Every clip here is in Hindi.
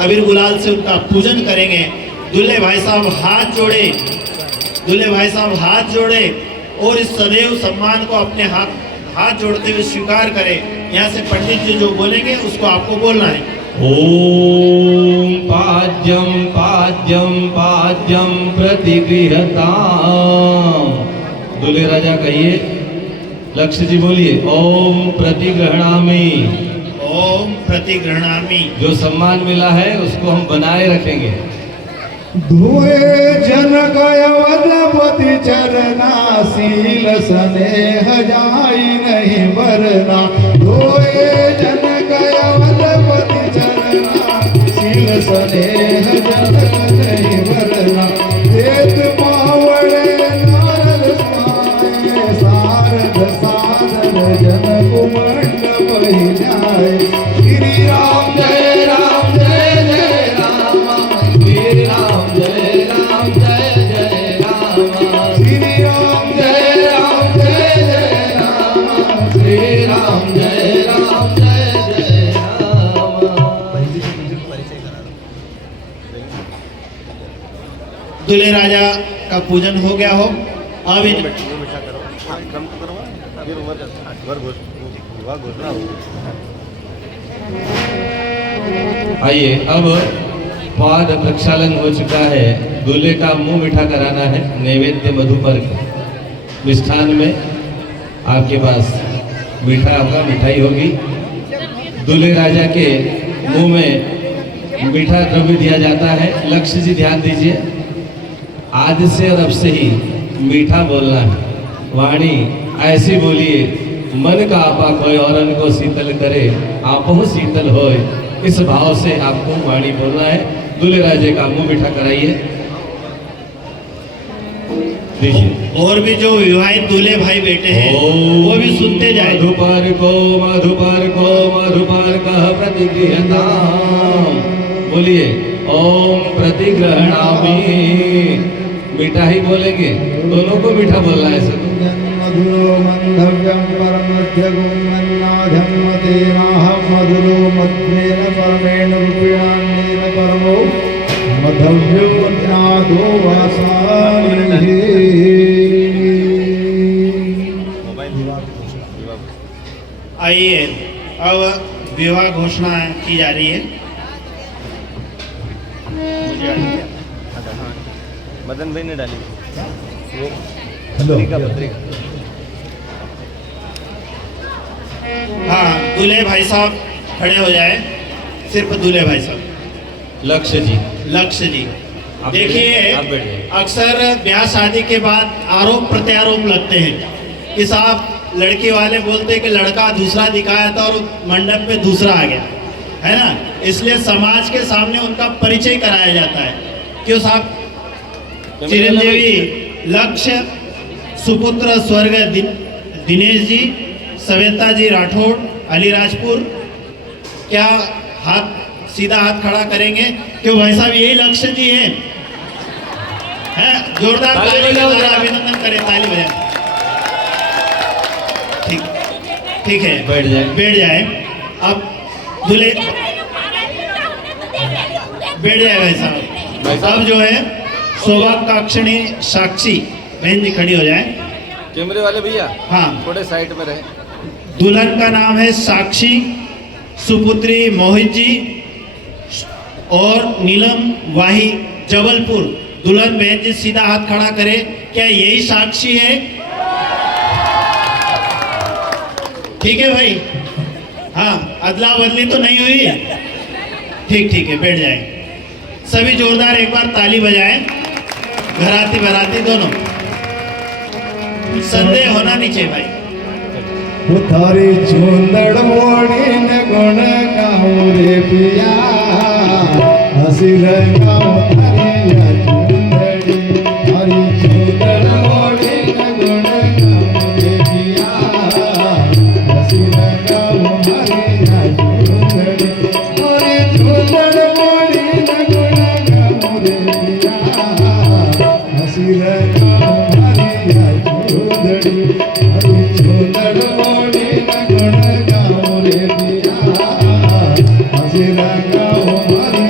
अबीर गुलाल से उनका पूजन करेंगे। दूल्हे भाई साहब हाथ जोड़े, दूल्हे भाई साहब हाथ जोड़े और इस सदैव सम्मान को अपने हाथ जोड़ते हुए स्वीकार करें। यहाँ से पंडित जी जो बोलेंगे उसको आपको बोलना है। ओम पाज्यम पाज्यम पाज्यम प्रतिगृहताम। दूल्हे राजा कहिए, लक्ष्य जी बोलिए, ओम प्रतिग्रहणामि। ओम प्रतिग्रहणामि। जो सम्मान मिला है उसको हम बनाए रखेंगे। धुए जनक अवधपति चरना, शील स्नेह जाई नहीं वरना। धुए जनक अवधपति चरना, शील स्नेह जनक नहीं वरना। वेद पावड़े नारद स्वामी, सारद साधन जनक मंडप ही जाए। श्री राम जय राम जय जय राम, श्री राम जय राम जय जय राम, श्री राम जय राम जय जय राम, श्री राम जय राम जय जय राम। दूल्हे राजा का पूजन हो गया हो। अब आइए, अब पाद प्रक्षालन हो चुका है। दूल्हे का मुंह मीठा कराना है। नैवेद्य मधुपर्क मिष्ठान में आपके पास मीठा होगा, मिठाई होगी। दूल्हे राजा के मुंह में मीठा द्रव्य दिया जाता है। लक्ष्य जी ध्यान दीजिए, आज से और अब से ही मीठा बोलना है। वाणी ऐसी बोलिए, मन का आपा कोई औरन को शीतल करे, आपहु शीतल होए। इस भाव से आपको वाणी बोलना है। दूल्हे राजे का मुंह मीठा कराइए, दीजिए। और भी जो विवाहित दूल्हे भाई बेटे हैं वो भी सुनते जाए। मधुपर को मधुपर को मधुपर कह प्रतिगृहताम। बोलिए, ओम प्रतिग्रहणामि। मीठा ही बोलेंगे, दोनों को मीठा बोलना है सर। मधुरो मंधव्यम परमध्यगुं मन्नाधं मतेनाहं मधुरो मध्वेन परमेण रूपेणान्येन परमो मधव्यो मन्नादो वासानिः। आइए, अब विवाह घोषणा की जा रही है। मदन भाई ने डाली वो पत्रिका। हाँ, दूल्हे भाई साहब खड़े हो जाए। सिर्फ दूल्हे भाई साहब। लक्ष्य जी, लक्ष्य जी, आप देखिए, आप बैठिए। अक्सर ब्याह शादी के बाद आरोप प्रत्यारोप लगते हैं कि साहब लड़की वाले बोलते हैं कि लड़का दूसरा दिखाया था और मंडप में दूसरा आ गया, है ना। इसलिए समाज के सामने उनका परिचय कराया जाता है। क्यों साहब? चिरंजीवी लक्ष्य सुपुत्र स्वर्ग दिनेश जी, सवेता जी राठौड़, अलीराजपुर, क्या हाथ सीधा हाथ खड़ा करेंगे? क्यों भाई साहब यही लक्ष्य जी हैं? जोरदार ताली के द्वारा अभिनंदन करें, ताली बजाएं। ठीक है, बैठ जाए। अब दूल्हे बैठ जाए भाई साहब। अब जो है सौभाग्यकाक्षिणी साक्षी बहन जी खड़ी हो जाए। कैमरे वाले भैया हाँ, थोड़े साइड में रहे। दुल्हन का नाम है साक्षी, सुपुत्री मोहित जी और नीलम वाही, जबलपुर। दुल्हन बहन जी सीधा हाथ खड़ा करे। क्या यही साक्षी है? ठीक है भाई। हाँ, अदला बदली तो नहीं हुई? ठीक है, बैठ जाए। सभी जोरदार एक बार ताली बजाएं, घराती बराती दोनों। संदेह होना नहीं चाहिए भाई। थारी चूंदड़ मोड़ी न गुण गाऊं रे पिया, हसी लगाऊं थारी चूंदड़ी। थारी चूंदड़ मोड़ी न गुण गाऊं रे पिया, हसी लगाऊं थारी चूंदड़ी। थारी चूंदड़ मोड़ी न गुण गाऊं रे पिया, हसी लगाऊं थारी चूंदड़ी। थारी चूंदड़ मोड़ी न गुण गाऊं रे पिया, हसी लगाऊं थारी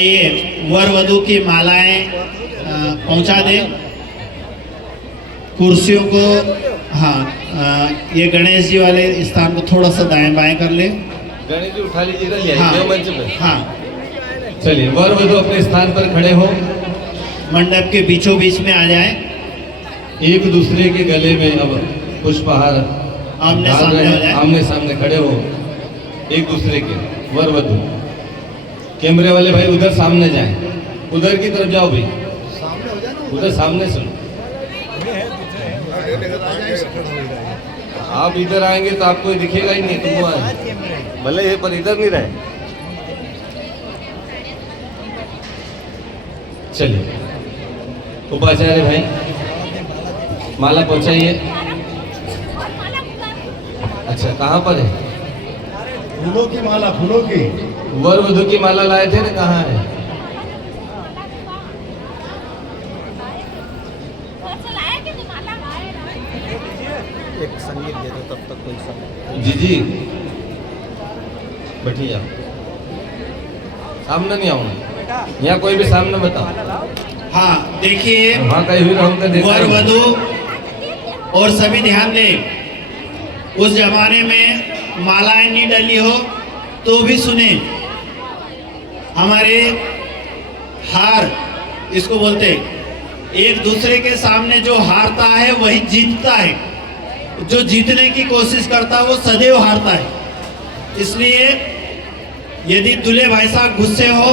आइए वर वधु की मालाएं पहुंचा दें कुर्सियों को। हाँ, ये गणेश जी वाले स्थान को थोड़ा सा दाएं बाएं कर ले। गणेश जी उठा लीजिएगा, ले हाँ, आइए मंच पे। हाँ, चलिए वर वधु अपने स्थान पर खड़े हो, मंडप के बीचों बीच में आ जाएं। एक दूसरे के गले में अब पुष्पहार आमने डाल सामने रहे हो हैं। जाए। आमने सामने खड़े हो एक दूसरे के, वर वधु। कैमरे वाले भाई उधर सामने जाएं, उधर की तरफ जाओ भाई, उधर सामने सुनो। आप इधर आएंगे तो आपको दिखेगा ही नहीं, तुम आए भले ये पर इधर नहीं रहे। चलिए उपाचार्य भाई माला पहुंचाइए। अच्छा, कहाँ पर है? फूलों की माला, फूलों की। वर वधु की माला लाए थे ना, कहाँ है? एक संगीत दे दो तब तक कोई संगीत। जी बैठिए आप, सामने नहीं आऊंगा, यहाँ कोई भी सामने बताओ। हाँ, देखिए वहाँ कहीं भी रहूंगा देखा वर ही नहीं। वधु और सभी ध्यान दें, उस जमाने में मालाएं नहीं डली हो तो भी सुने। हमारे हार इसको बोलते, एक दूसरे के सामने जो हारता है वही जीतता है, जो जीतने की कोशिश करता है वो सदैव हारता है। इसलिए यदि दूल्हे भाई साहब गुस्से हो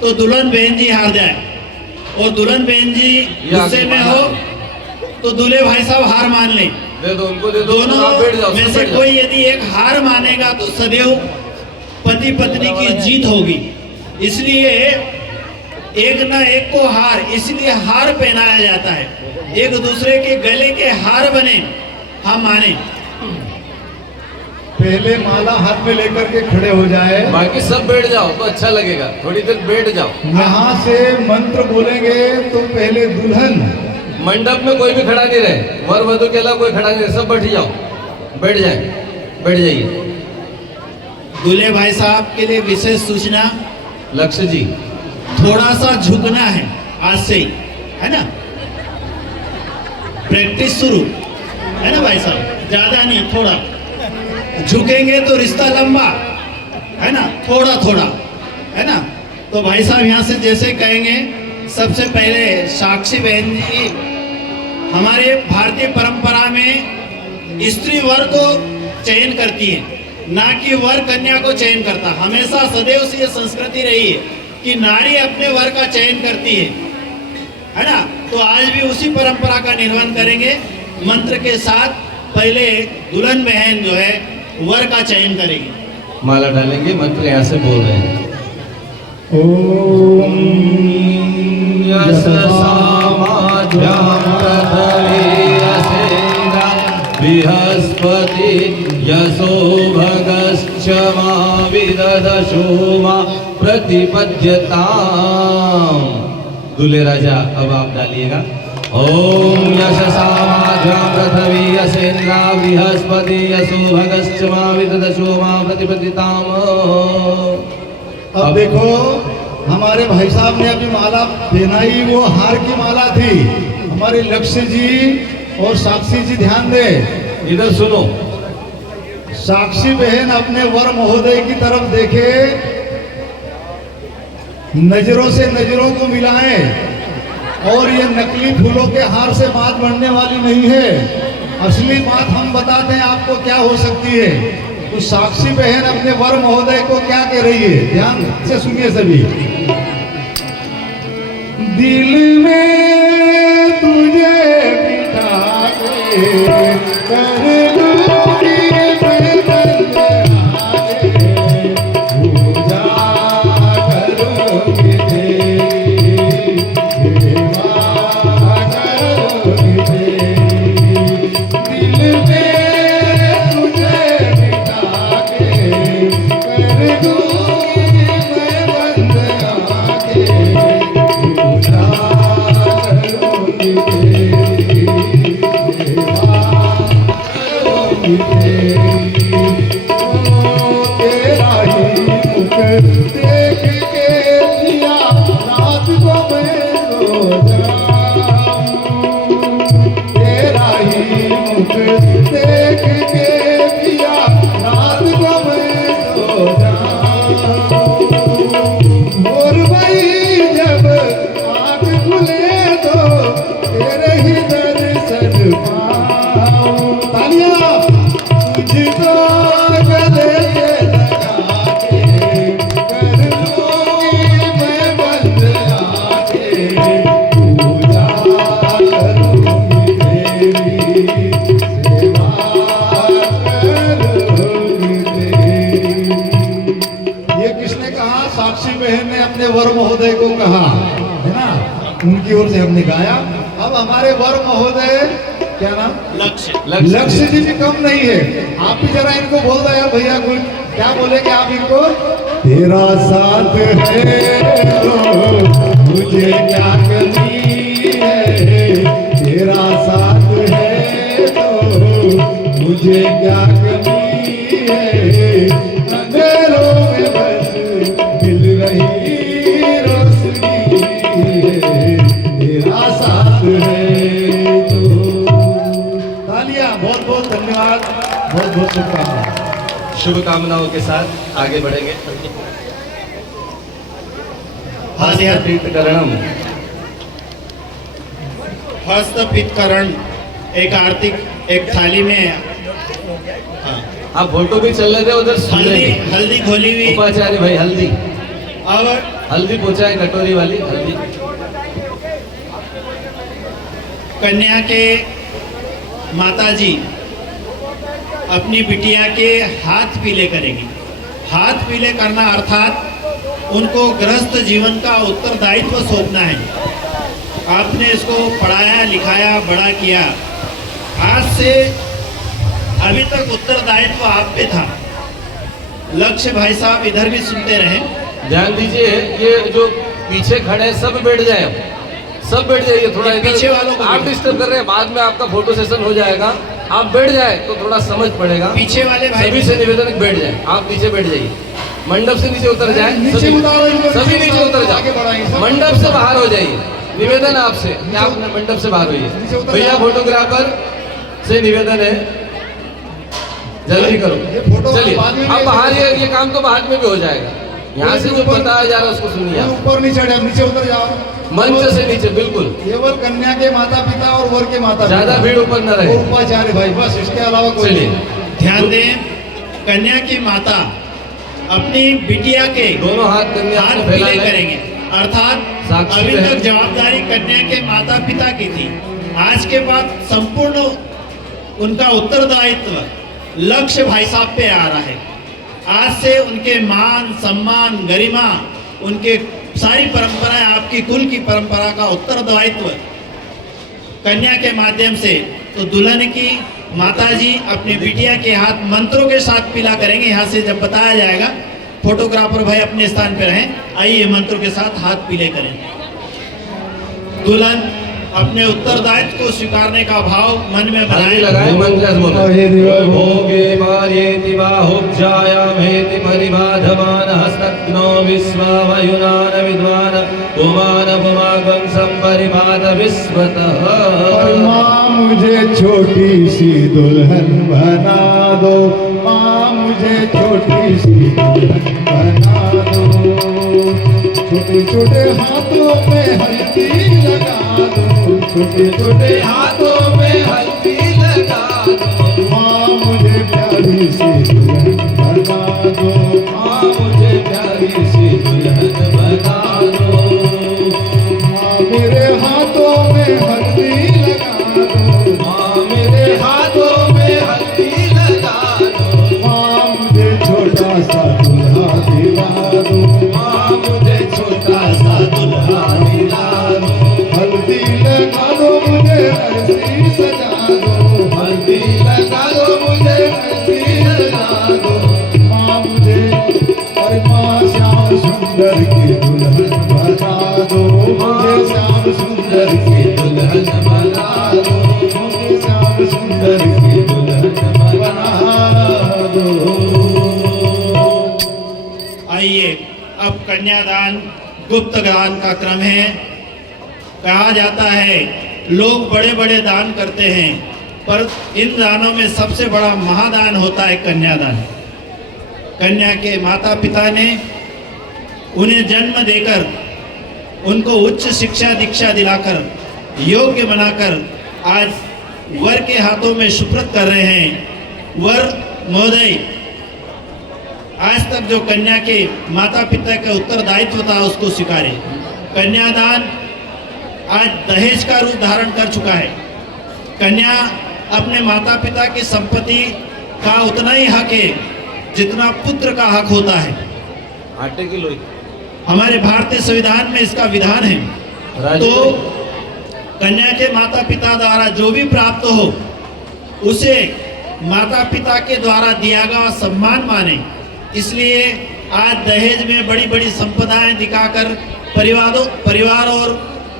तो दुल्हन बहन जी हार जाए, और दुल्हन बहन जी गुस्से में हो तो दूल्हे भाई साहब हार मान ले। दे दो उनको, दे दो। आप दोनों बैठ जाओ, में सब से बैठ जाओ। कोई यदि एक हार मानेगा तो सदैव पति पत्नी की जीत होगी। इसलिए एक ना एक को हार, इसलिए हार पहनाया जाता है। एक दूसरे के गले के हार बने, हम माने। पहले माला हाथ में लेकर के खड़े हो जाए, बाकी सब बैठ जाओ तो अच्छा लगेगा, थोड़ी देर बैठ जाओ। यहाँ से मंत्र बोलेंगे तो पहले दुल्हन, मंडप में कोई भी खड़ा नहीं रहे, वर वधु के अलावा कोई खड़ा नहीं रहे, सब बैठ जाओ, बैठ जाए, बैठ जाइए। दूल्हे भाई साहब के लिए विशेष सूचना, लक्ष्य जी थोड़ा सा झुकना है आज से ही, है ना। प्रैक्टिस शुरू, है ना भाई साहब, ज्यादा नहीं, थोड़ा झुकेंगे तो रिश्ता लंबा, है ना, थोड़ा थोड़ा, है ना। तो भाई साहब यहाँ से जैसे कहेंगे, सबसे पहले साक्षी बहन जी, हमारे भारतीय परंपरा में स्त्री वर को चयन करती है, ना कि वर कन्या को चयन करता। हमेशा सदैव से ये संस्कृति रही है कि नारी अपने वर का चयन करती है ना। तो आज भी उसी परंपरा का निर्वहन करेंगे। मंत्र के साथ पहले दुल्हन बहन जो है वर का चयन करेगी। माला डालेंगे, मंत्र यहाँ से बोल रहे हैं। ओम बृहस्पति यशो भगश्च मा विदधशो मा प्रतिपद्यताम्। दूल्हे राजा अब आप डालिएगा। ओम यशसामाज्ञां पृथ्वी यशेन्द्रा बृहस्पति यशो भगश्च मा विदधशो मा प्रतिपद्यताम्। अब देखो, हमारे भाई साहब ने अभी माला पहनाई, वो हार की माला थी। हमारे लक्ष्य जी और साक्षी जी ध्यान दे, इधर सुनो। साक्षी बहन अपने वर महोदय की तरफ देखे, नजरों से नजरों को मिलाएं, और ये नकली फूलों के हार से बात बढ़ने वाली नहीं है। असली बात हम बताते हैं आपको क्या हो सकती है। तो साक्षी बहन अपने वर महोदय को क्या कह रही है, ध्यान से सुनिए सभी। दिल में तुझे बिठा के कर लूंगी मैं बंदे, पूजा करूंगी तेरी, सेवा करूंगी तेरी। दिल में तुझे बिठा के कर लूंगी मैं बंदे, पूजा करूंगी तेरी, सेवा करूंगी तेरी। ओ तेरा ही मुख देख के जिया उनकी ओर से हमने गाया। अब हमारे वर महोदय, क्या नाम, लक्ष्य लक्ष्य जी भी कम नहीं है। आप भी जरा इनको बोल दो यार भैया, कुछ क्या बोलेंगे आप इनको? तेरा साथ है तो मुझे क्या कमी है, तेरा साथ है तो मुझे क्या कमी है, अंधेरों में बस मिल रही रोशनी है, तेरा साथ है तो। तालियां, बहुत बहुत धन्यवाद, बहुत बहुत शुभकामनाएं। शुभकामनाओं के साथ आगे बढ़ेंगे। हस्तपीतकरणम। हस्तपीतकरण एक आर्थिक, एक थाली में आप फोटो भी चल रहे थे उधर, सुन हल्दी रहे थे। हल्दी घोली हुई। उपाचार्य भाई हल्दी, अब हल्दी पहुंचा है, कटोरी वाली हल्दी। कन्या के माताजी अपनी बिटिया के हाथ पीले करेंगी। हाथ पीले करना अर्थात उनको गृहस्थ जीवन का उत्तरदायित्व सौंपना है। आपने इसको पढ़ाया, लिखाया, बड़ा किया, आज से अभी तक उत्तरदायित्व आप पे था। लक्ष्य भाई साहब इधर भी सुनते रहे। ध्यान दीजिए, ये जो पीछे खड़े हैं सब बैठ जाए, सब बैठ जाइए। थोड़ा ये इधर पीछे वालों को आप बैठ- डिस्टर्ब कर रहे हैं, बाद में आपका फोटो सेशन हो जाएगा। आप बैठ जाए तो थोड़ा समझ पड़ेगा। पीछे वाले भाई सभी से निवेदन है कि बैठ जाए, आप नीचे बैठ जाइए। मंडप से नीचे उतर जाए, नीचे सभी उतारो इनको, सभी नीचे नीचे उतर उतारो, आगे बढ़ाइए, जाए, सब मंडप से बाहर हो जाइए। निवेदन है आपसे कि नीचे- आप मंडप से बाहर नीचे होइए। उतर भैया जाओ। फोटोग्राफर से निवेदन है, जल्दी करो। ये फोटो चलिए बाद में भी अब बाहर ऐसे- ये काम तो बाद में भी हो जाएगा। यहाँ से जो ऊपर- बताया जा रहा है उसको सुनिए आप। ऊपर नहीं चढ़े, नीचे उतर जाओ। मंच से नीचे बिल्कुल, केवल कन्या के माता पिता और वर के माता पिता, ज्यादा भीड़ ऊपर न और रहे। उपाचार्य भाई, बस इसके अलावा कोई चलिए नहीं। ध्यान दें, कन्या की माता अपनी बिटिया के दोनों हाथ कन्या हाथ को पीले फैलाना है। करेंगे। अर्थात साक्षी अभी बहन। तक जवाबदारी कन्या के माता पिता की थी, आज के बाद संपूर्ण उनका उत्तरदायित्व लक्ष्य भाई साहब पे आ रहा है। आज से उनके मान सम्मान गरिमा, उनके सारी परंपराएं, आपकी कुल की परंपरा का उत्तरदायित्व कन्या के माध्यम से। तो दुल्हन की माताजी अपनी बिटिया के हाथ मंत्रों के साथ पीला करेंगे। यहाँ से जब बताया जाएगा, फोटोग्राफर भाई अपने स्थान पर रहें, आइए मंत्रों के साथ हाथ पीले करें। दुल्हन अपने उत्तरदायित्व को स्वीकारने का भाव मन में हल्दी बनाए। लगाए, मंत्र बोलो। भोगे मार्येति बाहुब्जायामेति परिबाधमान हस्तग्नो विश्वावयुनान विद्वान पुमान पुमागं संपरिपात विश्वतः। और माँ मुझे छोटी सी दुल्हन बना दो, माँ मुझे छोटी सी दुल्हन बना दो, छोटे छोटे हाथों में हल्दी लगा दो, छोटे छोटे हाथों में हल्दी लगा दो, माँ मुझे प्यारी सी दुल्हन बना दो, माँ मुझे प्यारी सी दुल्हन बना दो, माँ मेरे हाथों में हल्दी लगा दो, माँ मेरे हाथों में हल्दी लगा दो, माँ मुझे छोटा सा दुल्हा दिला दो, माँ मुझे छोटा सा दुल्हा दिला दो, हल्दी लगा दो मुझे ऐसी सजा दो, हल्दी लगा दो मुझे ऐसी सजा दो, माँ मुझे और माँ श्याम सुंदर की दुल्हन बना दो, मुझे श्याम सुंदर की दुल्हन बना दो, मुझे श्याम सुंदर की दुल्हन बना दो। आइए अब कन्यादान गुप्त दान का क्रम है। कहा जाता है लोग बड़े बड़े दान करते हैं, पर इन दानों में सबसे बड़ा महादान होता है कन्यादान। कन्या के माता पिता ने उन्हें जन्म देकर, उनको उच्च शिक्षा दीक्षा दिलाकर, योग्य बनाकर आज वर के हाथों में सुपुर्द कर रहे हैं। वर महोदय आज तक जो कन्या के माता पिता का उत्तरदायित्व था उसको स्वीकारे। कन्यादान आज दहेज का रूप धारण कर चुका है। कन्या अपने माता पिता की संपत्ति का उतना ही हक है जितना पुत्र का हक होता है। आटे की लोई। हमारे भारतीय संविधान में इसका विधान है। राजू तो कन्या के माता पिता द्वारा जो भी प्राप्त हो उसे माता पिता के द्वारा दिया गया सम्मान माने। इसलिए आज दहेज में बड़ी बड़ी संपदाएं दिखाकर परिवार और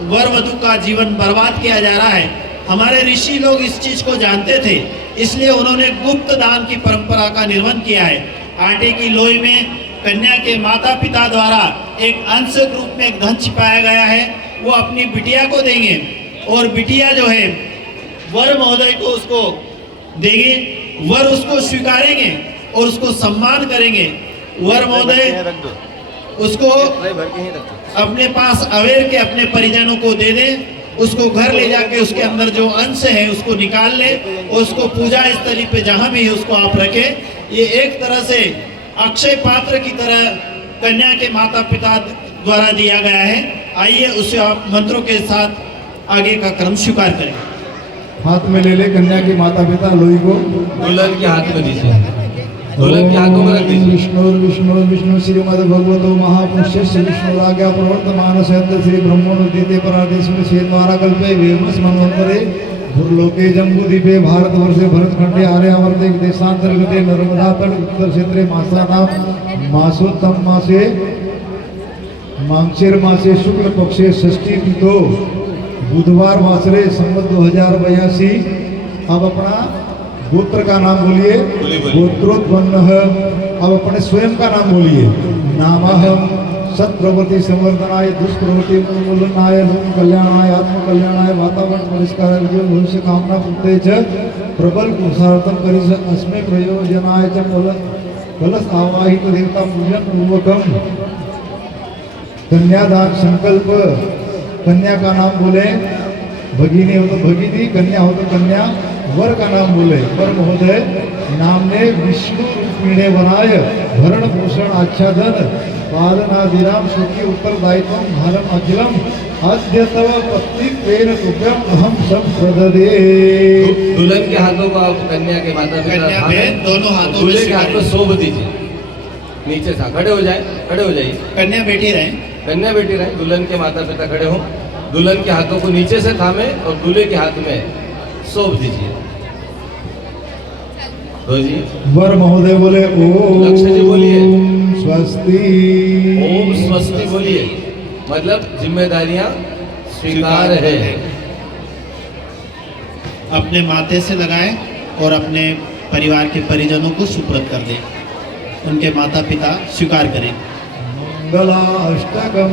वर वधू का जीवन बर्बाद किया जा रहा है। हमारे ऋषि लोग इस चीज को जानते थे, इसलिए उन्होंने गुप्त दान की परंपरा का निर्माण किया है। आटे की लोई में कन्या के माता पिता द्वारा एक अंश के रूप में एक धन छिपाया गया है, वो अपनी बिटिया को देंगे और बिटिया जो है वर महोदय को उसको देंगे, वर उसको स्वीकारेंगे और उसको सम्मान करेंगे। वर महोदय रख दो, उसको भर के ही रख दो। अपने पास अवेर के अपने परिजनों को दे दे, उसको घर ले जाके उसके अंदर जो अंश है उसको निकाल ले और उसको पूजा स्थली पे जहां भी है उसको आप रखें। ये एक तरह से अक्षय पात्र की तरह कन्या के माता पिता द्वारा दिया गया है। आइए उसे आप मंत्रों के साथ आगे का क्रम स्वीकार करें। हाथ में ले ले कन्या के माता पिता लोई को। दुल्हन के हाथ में दीजिए, दुल्हन के हाथों में रख दीजिए। विष्णु श्रीमद भगवतो महापुरुष श्री विष्णु आज्ञा प्रवर्तमान सत्य श्री ब्रह्मोदिते परादेश में श्री द्वारा कल्पे वेमस मनवंतरे भूलोके जम्बूद्वीपे भारतवर्षे भरतखंडे आर्यावर्ते देशांतर्गते नर्मदा तट उत्तर क्षेत्रे मासानां मासोत्तम मासे मांगशिर मासे शुक्ल पक्षे षष्ठी तिथो बुधवार वासरे संवत 2082। अब अपना गोत्र का नाम बोलिए। गोत्रोत्पन्न। अब अपने स्वयं का नाम बोलिए। नामहम सत्प्रवृत्ति संवर्धनाय दुष्प्रवृत्ति उन्मूलनाय लोक कल्याणाय आत्म कल्याणाय वातावरण परिष्कार भविष्य कामना पूर्ते च प्रबल पुरुषार्थम करिष अस्मै प्रयोजनाय च कलश आवाहित देवता पूजन पूर्वकम। कन्यादान संकल्प। कन्या का नाम बोले, भगिनी हो तो भगिनी, कन्या हो तो कन्या। वर का नाम बोले। वर महोदय नाम ने विष्णु पीणे बनाय भरण भूषण आच्छादन पालनादिराम सुखी उत्तरदायित्व भारम अखिलम अद्य तव पत्नी प्रेर तुभ्यम अहम सब प्रददे। दुल्हन के हाथों को आप कन्या के माता कन्या पिता बहन दोनों हाथों में दूल्हे के हाथ में स्वीकारें। सौंप दीजिए। नीचे से खड़े हो जाए, खड़े हो जाइए। कन्या बैठी रहे। कन्या बेटी रहे, दुल्हन के माता पिता खड़े हों। दुल्हन के हाथों को नीचे से थामे और दूल्हे के हाथ में सौंप दीजिए। तो जी वर महोदय बोले ओम लक्ष्य जी बोलिए। स्वस्ति। ओम स्वस्ति बोलिए, मतलब जिम्मेदारियां स्वीकार है। अपने माथे से लगाएं और अपने परिवार के परिजनों को सुपुर्द कर दें। उनके माता पिता स्वीकार करें। मंगलाष्टकम।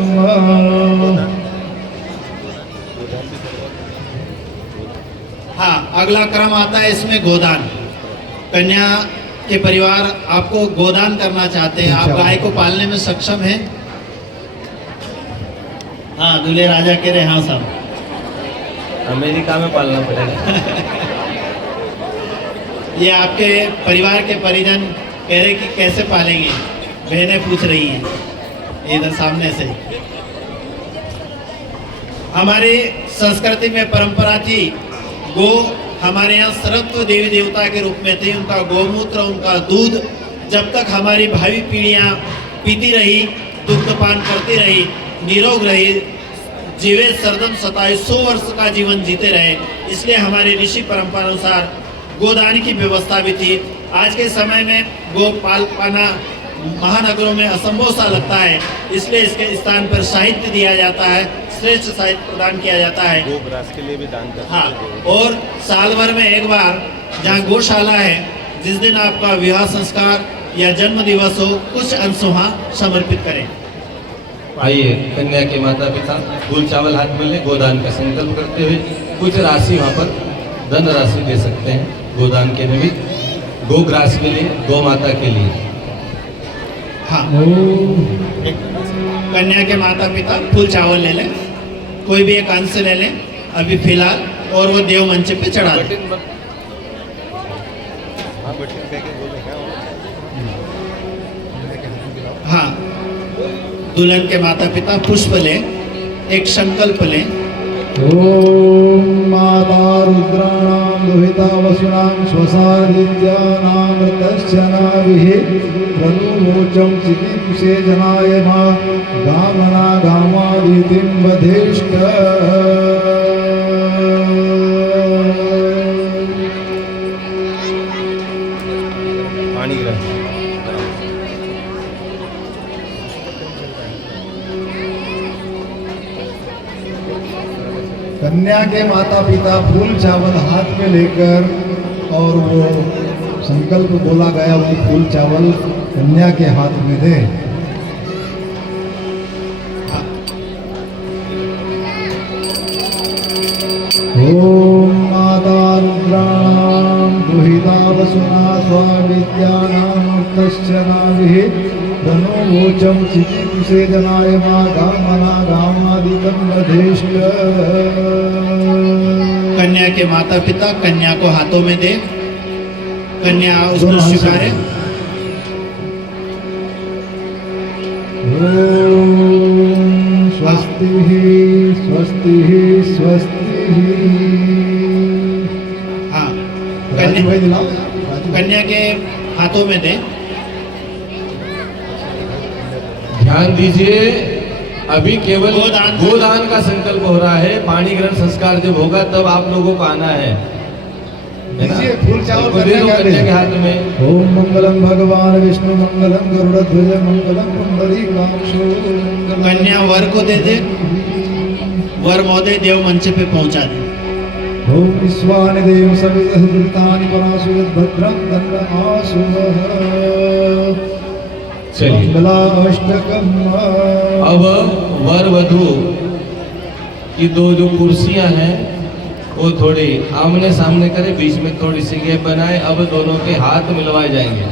हाँ, अगला क्रम आता है इसमें गोदान। कन्या के परिवार आपको गोदान करना चाहते हैं। आप गाय को पालने में सक्षम हैं? हाँ, दूल्हे राजा कह रहे हाँ साहब। अमेरिका में पालना पड़ेगा। ये आपके परिवार के परिजन कह रहे कि कैसे पालेंगे, बहनें पूछ रही हैं इधर सामने से। हमारी संस्कृति में परंपरा थी, गो हमारे यहाँ सर्वत्र देवी देवता के रूप में थे। उनका गोमूत्र, उनका दूध जब तक हमारी भावी पीढ़ियाँ पीती रही, दुग्धपान करती रही, निरोग रही, जीवे सरदम 2700 वर्ष का जीवन जीते रहे। इसलिए हमारे ऋषि परंपरा अनुसार गोदान की व्यवस्था भी थी। आज के समय में गो पाल पाना महानगरों में असंभव सा लगता है, इसलिए इसके स्थान पर साहित्य दिया जाता है, श्रेष्ठ साहित्य प्रदान किया जाता है। गोग्रास के लिए भी दान करते हाँ, हैं। और साल भर में एक बार जहाँ गौशाला है, जिस दिन आपका विवाह संस्कार या जन्म दिवस हो, कुछ अंश वहाँ समर्पित करें। आइए, कन्या के माता पिता फूल चावल हाथ में ले, गोदान का संकल्प करते हुए कुछ राशि वहाँ पर धन राशि दे सकते हैं गोदान के निमित्त, गोग्रास के लिए, गौ माता के लिए। हाँ, कन्या के माता पिता फूल चावल ले लें, कोई भी एक अंश ले लें अभी फिलहाल, और वो देव मंच पे चढ़ा दें। हाँ, बटन फेंके बोले क्या हो? हाँ, दुल्हन के माता पिता पुष्प लें, एक संकल्प लें ॐ माता रुद्राणां दुहिता वसुनां स्वसादित्यानामृतश्च नाभिः प्रनुमोचं चिकीर्षे जनाय मा गामना गामादितिं वधिष्ठ पानी ग्रहण कन्या के माता पिता फूल चावल हाथ में लेकर और वो संकल्प बोला गया वो फूल चावल कन्या के हाथ में दे। ओम माता रुद्राणां दुहिता वसुना स्वाविद्यानामृतश्च नाभिः धनुवोचं चिकीर्षे जनाय मा गामना गामादिकं वधिष्ठ। कन्या के माता पिता कन्या को हाथों में दे, कन्या उसको स्वीकारे। ओम स्वस्ति स्वस्ति स्वस्ति। हाँ, राजू भाई दिलाओ। कन्या के हाथों में दे। ध्यान दीजिए, अभी केवल गोदान का संकल्प हो रहा है। पाणी ग्रहण संस्कार जब होगा तब आप लोगों को आना है ना? दीजिए फूल चावल उनको दे दो कन्या के हाथ में। ओम मंगलम भगवान विष्णु मंगलम गरुड़ध्वज मंगलम पुंडरीकाक्षो मंगलम। कन्या वर को दे दे, वर महोदय देव मंच पे पहुंचा दे। ओम विश्वानि देव सवितः दुरितानि परासु भद्रं दण्डमासुवः। चलिए, मंगलाष्टकम्। अब वर वधू की दो जो कुर्सियां हैं वो थोड़ी आमने सामने करें, बीच में थोड़ी सी गैप बनाए। अब दोनों के हाथ मिलवाए जाएंगे।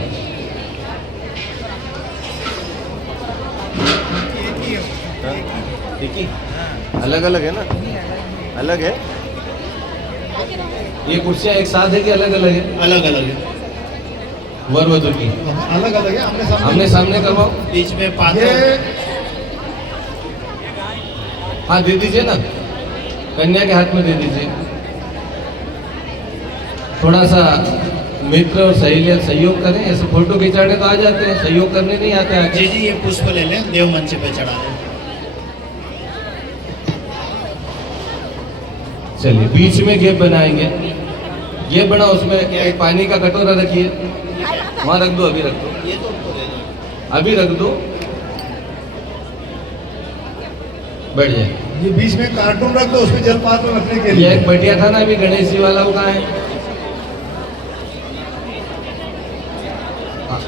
ठीक है, अलग अलग है ना, अलग है। ये कुर्सियां एक साथ है कि अलग अलग है? अलग अलग है, वर वधू की अलग अलग है, आमने सामने करवाओ। बीच में ये पात्र। हाँ दे दीजिए ना, कन्या के हाथ में दे दीजिए। थोड़ा सा मित्र और सहेलियां सहयोग करें। ऐसे फोटो खिंचाने तो आ जाते हैं, सहयोग करने नहीं आते आगे। जी जी, ये पुष्प ले लें, देव मंच पे चढ़ा दें। चलिए, बीच में गैप बनाएंगे। गैप बना, उसमें एक पानी का कटोरा रखिए, वहां रख दो। अभी रख दो, ये तो उनको दे दो। अभी रख दो, बैठ जाए। ये बीच में कार्टून रख दो, उसमें जलपात्र रखने के ये लिए। एक बटिया था ना अभी गणेश जी वाला, वो कहाँ है? हाँ।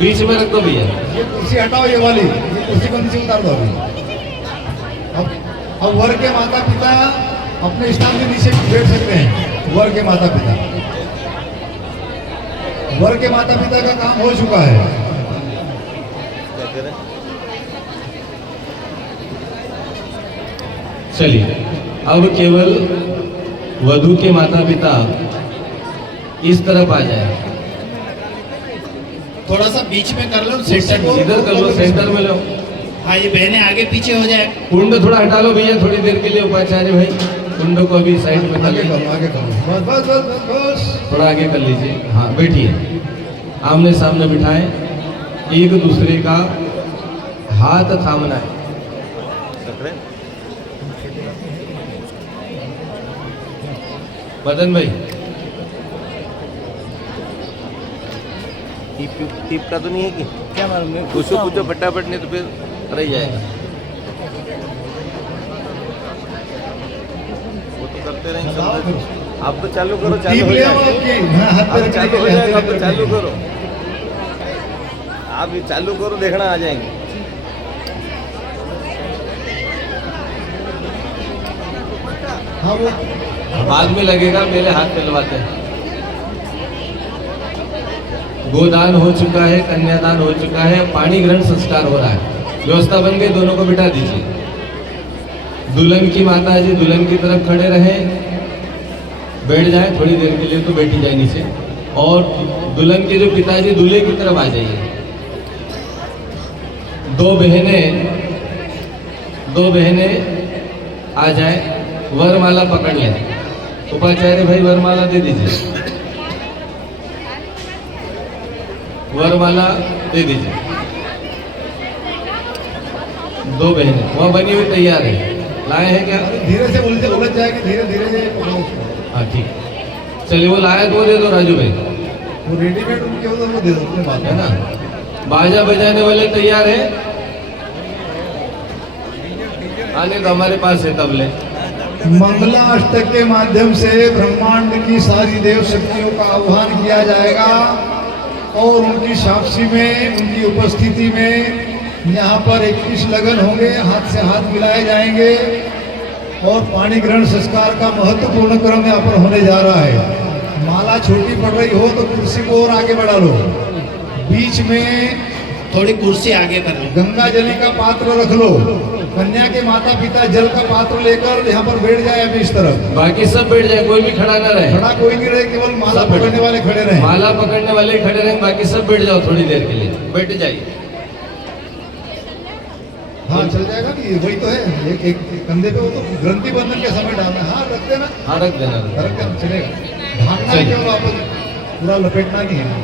बीच में रख दो भैया। ये कुर्सी हटाओ, ये वाली, ये कुर्सी को नीचे उतार दो अभी। अब वर के माता पिता अपने स्थान के नीचे बैठ सकते हैं। वर के माता पिता, वर के माता पिता का काम हो चुका है। क्या करें? चलिए, अब केवल वधू के माता पिता इस तरफ आ जाए। थोड़ा सा बीच में कर लो, सेंटर को। इधर कर लो, सेंटर में लो। हाँ, ये बहनें आगे पीछे हो जाए। कुंड थोड़ा हटा लो भैया, थोड़ी देर के लिए उपाचार्य भाई। कुंड को अभी साइड में कर आगे लीजिए। करो, आगे करो, बस बस बस बस बस। थोड़ा आगे कर लीजिए। हाँ, बैठिए, आमने सामने बिठाएं। एक दूसरे का हाथ थामना है। सकरे? मदन भाई, टीप का तो नहीं है कि क्या मालूम? पूछो पूछो फटाफट, नहीं तो फिर रह जाएगा। वो तो करते रहेंगे सब। आप तो चालू करो, चालू टीप हो ले आओ जाएगा। आपकी, हाँ, हाथ पे अब रखने चालू के हो लिए, हाथ पे जाएगा, आप तो रखने चालू के लिए। करो। आप ये चालू करो, देखना आ जाएंगे। हाँ वो बाद में लगेगा, पहले हाथ मिलवाते हैं। गोदान हो चुका है, कन्यादान हो चुका है, पाणी ग्रहण संस्कार हो रहा है। व्यवस्था बन गई, दोनों को बिठा दीजिए। दुल्हन की माता जी दुल्हन की तरफ खड़े रहें, बैठ जाए थोड़ी देर के लिए, तो बैठी जाए नीचे। और दुल्हन के जो पिताजी दूल्हे की तरफ आ जाइए। दो बहनें आ जाए, वरमाला पकड़ लें। उपाचार्य भाई वरमाला दे दीजिए, वरमाला दे दीजिए। दो बहनें वहाँ बनी हुई तैयार है, लाए हैं क्या? धीरे से उलझ जाएगी, धीरे धीरे पकड़ो उसको। हाँ ठीक, चलिए वो लाया तो वो दे दो राजू भाई, वो रेडीमेड उनके होता है, वो दे दो अपने बात है ना। बाजा बजाने वाले तैयार है, आने तो हमारे पास है तबले। मंगलाष्टक के माध्यम से ब्रह्मांड की सारी देव शक्तियों का आह्वान किया जाएगा और उनकी साक्षी में, उनकी उपस्थिति में यहाँ पर 21 लगन होंगे, हाथ से हाथ मिलाए जाएंगे और पानी ग्रहण संस्कार का महत्वपूर्ण क्रम यहाँ पर होने जा रहा है। माला छोटी पड़ रही हो तो कुर्सी को और आगे बढ़ा लो, बीच में थोड़ी कुर्सी आगे कर लो। गंगा जली का पात्र रख लो, कन्या के माता पिता जल का पात्र लेकर यहाँ पर बैठ जाए अभी इस तरफ। बाकी सब बैठ जाए, कोई भी खड़ा ना रहे, खड़ा कोई नहीं रहे, केवल माला सब बैठ- पकड़ने वाले खड़े रहे। माला पकड़ने वाले खड़े रहें, बाकी सब बैठ जाओ थोड़ी देर के लिए, बैठ जाइए। हाँ चल जाएगा नहीं, वही तो है। एक कंधे पे वो तो ग्रंथि बंधन के समय डालना है। हाँ रख देना, हाँ रख देना। रख देना चलेगा। ढाकना है क्यों, वापस पूरा लपेटना नहीं है ना,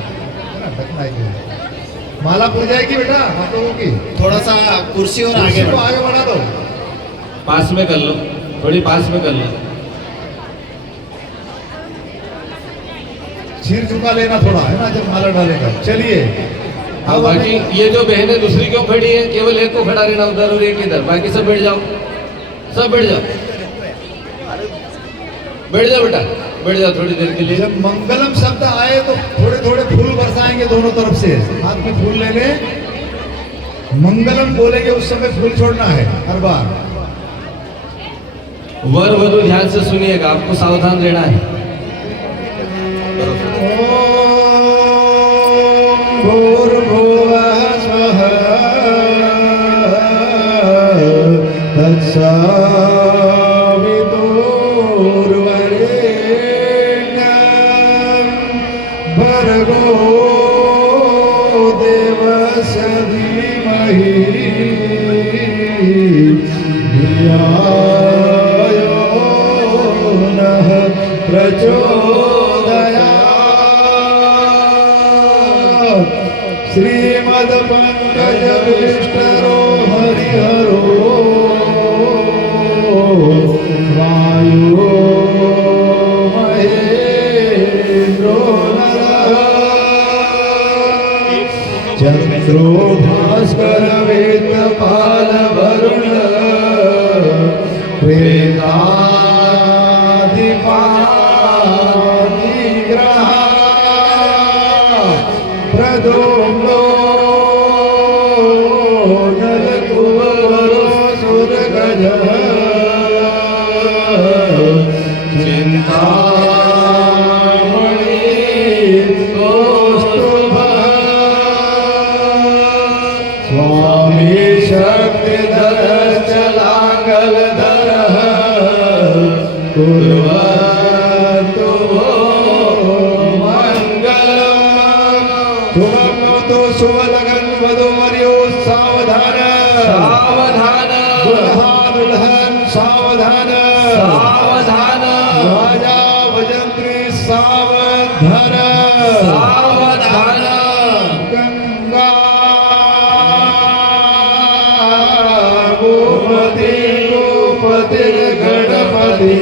ढकना है क्यों। माला पुर जाएगी बेटा आप लोगों की। थोड़ा सा कुर्सी और कुर्सी आगे को बढ़ो। आगे बढ़ा दो, पास में कर लो, थोड़ी पास में कर लो। सिर झुका लेना थोड़ा, है ना, जब माला डालेगा। चलिए हाँ, बाकी ये जो बहनें दूसरी क्यों खड़ी हैं, केवल एक को खड़ा रहना उधर और एक इधर, बाकी सब बैठ जाओ, सब बैठ जाओ, बैठ जाओ बेटा, बैठ जाओ थोड़ी देर के लिए। जब मंगलम शब्द आए तो थोड़े थोड़े फूल बरसाएंगे दोनों तरफ से, हाथ में फूल ले ले। मंगलम बोलेंगे उस समय फूल छोड़ना है हर बार। वर वधु ध्यान से सुनिएगा, आपको सावधान रहना है। भूर्भुवः स्वः तत्सवितुर्वरेण्यं भर्गो देवस्य धीमहि धियायो नः प्रचोदयात्। श्रीमद पंकज विष्णरो हरिहरो वायु महेन्द्रो नरः चंद्रो भास्कर वेदपाल वरुण प्रेताधिपानि ग्रह प्रदोम्नो नलकुवरो सुरगजः चिन्तामणि कौस्तुभः स्वामी शक्तिधरश्चलाङ्गलधरः कुर्वन्तु वो मङ्गलम्। तो शुभ लगन वधूवर्यो सावधान, सावधान, दुल्हा दुल्हन सावधान, सावधान, राजा भजंत्री सावधान, सावधान। गंगा गोमती गोपति गणपति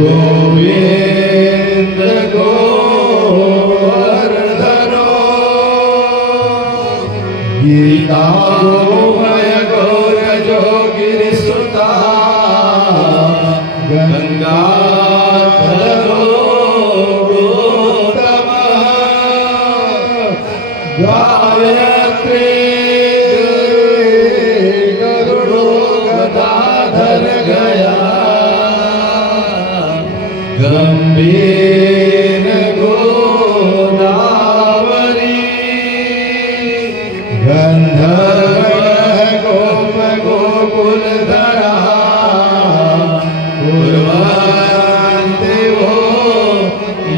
गोविंद गोवर्धनो गीता गोमय गौर जोगिरिसुता गंगाधरो गौतमः गायत्री गरुड़ो गदाधर गया गंभीर गोदावरी गंधर्व गोप गोकुलधरा कुर्वन्ति वो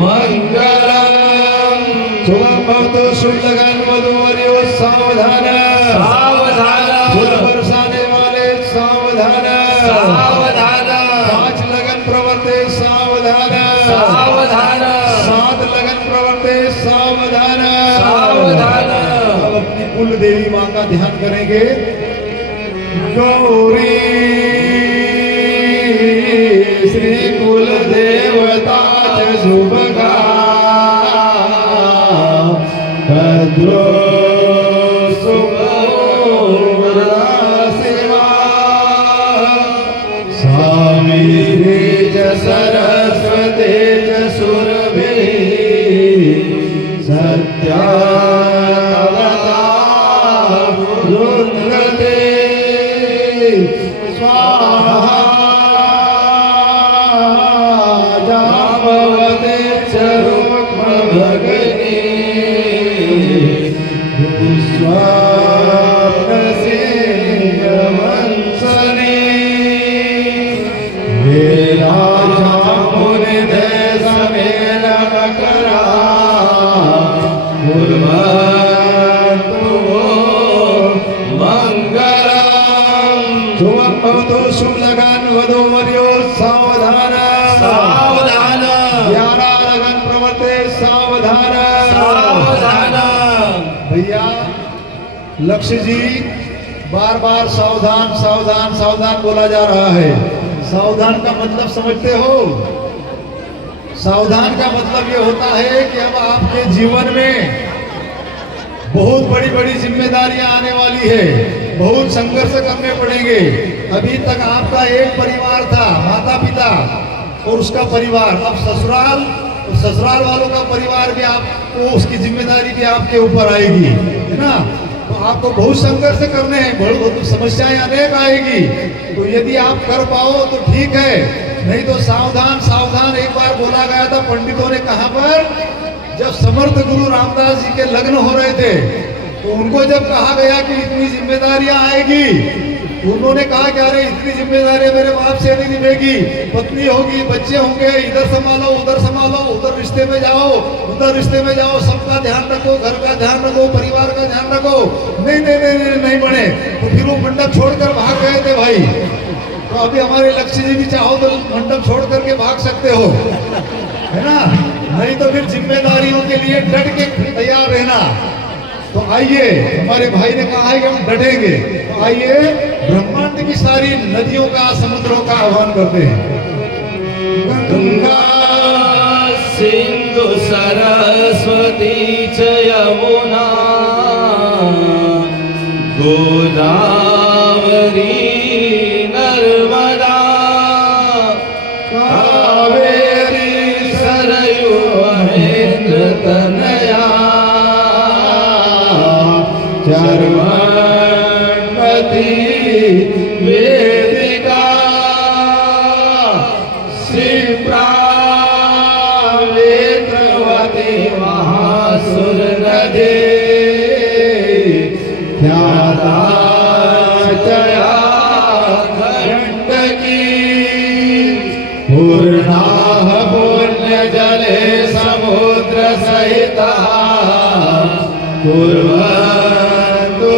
मंगलम्। शुभमस्तु शुभ लगन वधूवर्यो सावधान, सावधान, फूल बरसाने वाले सावधान पांच लगन प्रवर्ते सावधान सावधान सात लगन प्रवर्ते सावधान सावधान अब अपनी कुल देवी माँ का ध्यान करेंगे। गौरी श्री कुल देवता च शुभगा भद्रो सुभोरा शिवा सावित्री च सरस्वती च सुरभि सत्यावता रुद्रते स्वाहा जाम्बवते च रुक्मभगिनी स्वाप्तसिंहवंशनी वेलामुनिधे समेलनकरा कुर्वन्तु वो मंगलम्। शुभं भवतु शुभ लगन वधूवर्यो सावधान सावधान 11 लगन प्रवर्ते सावधान सावधान भैया लक्ष्य जी बार बार सावधान सावधान सावधान बोला जा रहा है। सावधान का मतलब समझते हो? सावधान का मतलब ये होता है कि अब आपके जीवन में बहुत बड़ी बड़ी जिम्मेदारियां आने वाली है, बहुत संघर्ष करने पड़ेंगे। अभी तक आपका एक परिवार था, माता पिता और उसका परिवार, अब ससुराल और ससुराल वालों का परिवार भी आपको, उसकी जिम्मेदारी भी आपके ऊपर आएगी, है ना। तो आपको बहुत संघर्ष करने हैं, बहुत समस्याएं अनेक आएगी। तो यदि आप कर पाओ तो ठीक है, नहीं तो सावधान सावधान एक बार बोला गया था पंडितों ने। कहां पर? जब समर्थ गुरु रामदास जी के लग्न हो रहे थे तो उनको जब कहा गया कि इतनी जिम्मेदारियां आएगी, उन्होंने कहा कि अरे इतनी जिम्मेदारियां मेरे बाप से नहीं निभेगी, पत्नी होगी, बच्चे होंगे, इधर संभालो उधर संभालो, उधर रिश्ते में जाओ उधर रिश्ते में जाओ, सबका ध्यान रखो, घर का ध्यान रखो, परिवार का ध्यान रखो। नहीं नहीं नहीं नहीं, नहीं बने तो फिर वो मंडप छोड़कर भाग गए थे भाई। तो अभी हमारे लक्ष्य जी भी चाहो तो मंडप छोड़ करके भाग सकते हो, है ना। नहीं तो फिर जिम्मेदारियों के लिए डट के तैयार रहना। तो आइए, हमारे भाई ने कहा है कि हम डटेंगे, तो आइए ब्रह्मांड की सारी नदियों का, समुद्रों का आह्वान करते हैं। गंगा सिंधु सरस्वती च यमुना गोदावरी नर्मदा कावेरी सरयू महेंद्र तनया चर्मणपति वेदिका श्रीप्रावेत्रवती महासुर नदी ख्याताचया खंडकी पूर्णाः पुण्यजले समुद्र सहिता कुर्वन्तु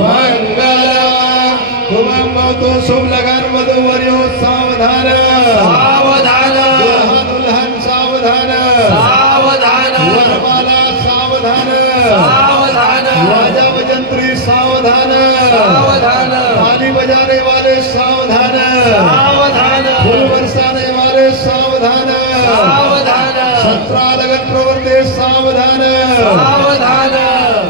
मंगलम्। शुभं भवतु शुभ लगन वधूवर्यो सावधान सावधान दुल्हन सावधान सावधान वरमाला सावधान सावधान राजा वजंत्री सावधान सावधान ताली बजाने वाले सावधान सावधान फूल बरसाने वाले सावधान सावधान 17 लगन प्रवर्ते सावधान। सावधान